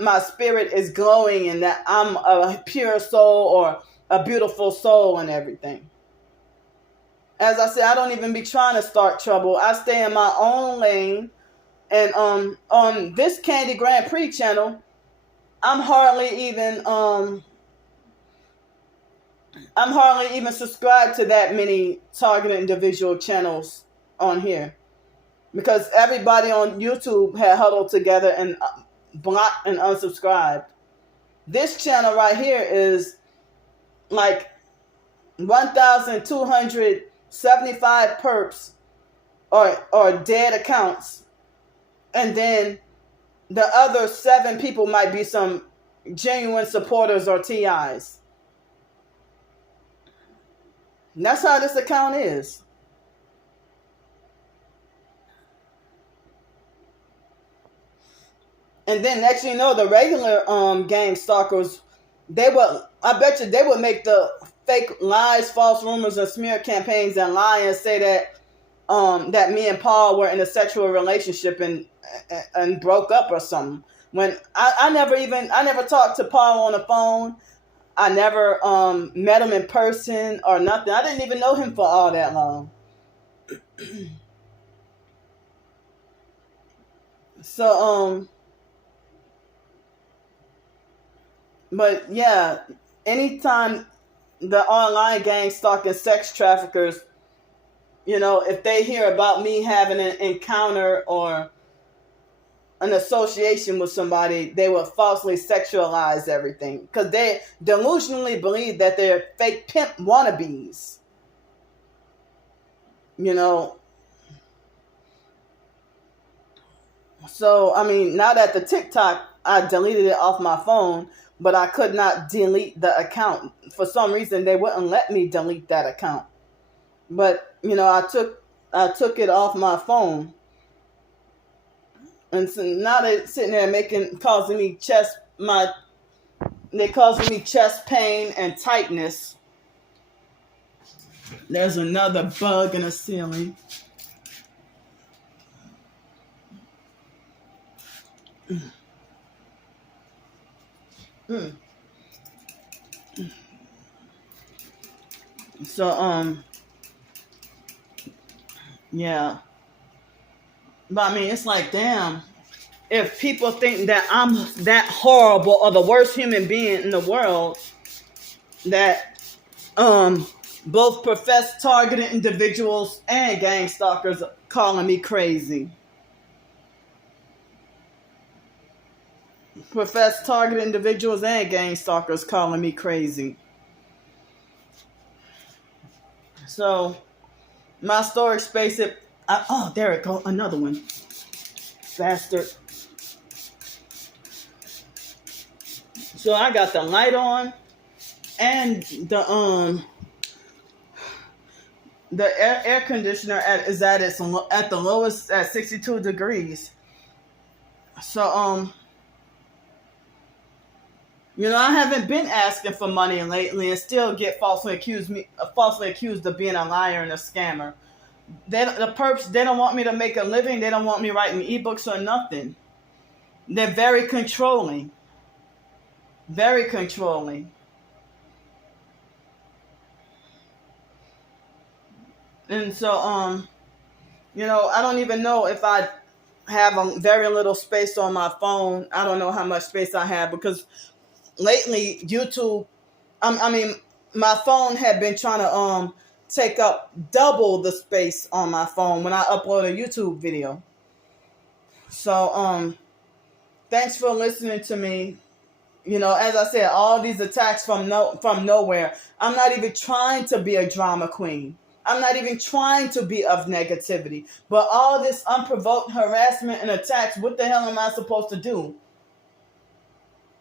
my spirit is glowing, and that I'm a pure soul or a beautiful soul and everything. As I said, I don't even be trying to start trouble. I stay in my own lane. And on this Candy Grand Prix channel, I'm hardly even subscribed to that many targeted individual channels on here, because everybody on YouTube had huddled together and blocked and unsubscribed. This channel right here is like 1,275 perps or dead accounts, and then the other 7 people might be some genuine supporters or TIs. And that's how this account is. And then next thing you know, the regular gang stalkers, I bet you they would make the fake lies, false rumors, and smear campaigns and lie and say that that me and Paul were in a sexual relationship and broke up or something. When I never talked to Paul on the phone. I never met him in person or nothing. I didn't even know him for all that long. So, but yeah, anytime the online gang stalking sex traffickers, if they hear about me having an encounter or an association with somebody, they will falsely sexualize everything because they delusionally believe that they're fake pimp wannabes. So, I mean, now that the TikTok, I deleted it off my phone, but I could not delete the account. For some reason, they wouldn't let me delete that account. But, I took it off my phone. And so now they're sitting there causing me chest pain and tightness. There's another bug in the ceiling. So, yeah. But I mean, it's like, damn, if people think that I'm that horrible or the worst human being in the world, that both professed targeted individuals and gang stalkers are calling me crazy. Professed targeted individuals and gang stalkers calling me crazy. So, my storage space, there it goes, another one. Bastard. So I got the light on, and the air conditioner is at the lowest at 62 degrees. So I haven't been asking for money lately, and still get falsely accused of being a liar and a scammer. The perps, they don't want me to make a living. They don't want me writing ebooks or nothing. They're very controlling. Very controlling. And so, I don't even know if I have a very little space on my phone. I don't know how much space I have, because lately YouTube, I mean, my phone had been trying to take up double the space on my phone when I upload a YouTube video. So thanks for listening to me. You know, as I said, all these attacks from nowhere. I'm not even trying to be a drama queen. I'm not even trying to be of negativity. But all this unprovoked harassment and attacks, what the hell am I supposed to do?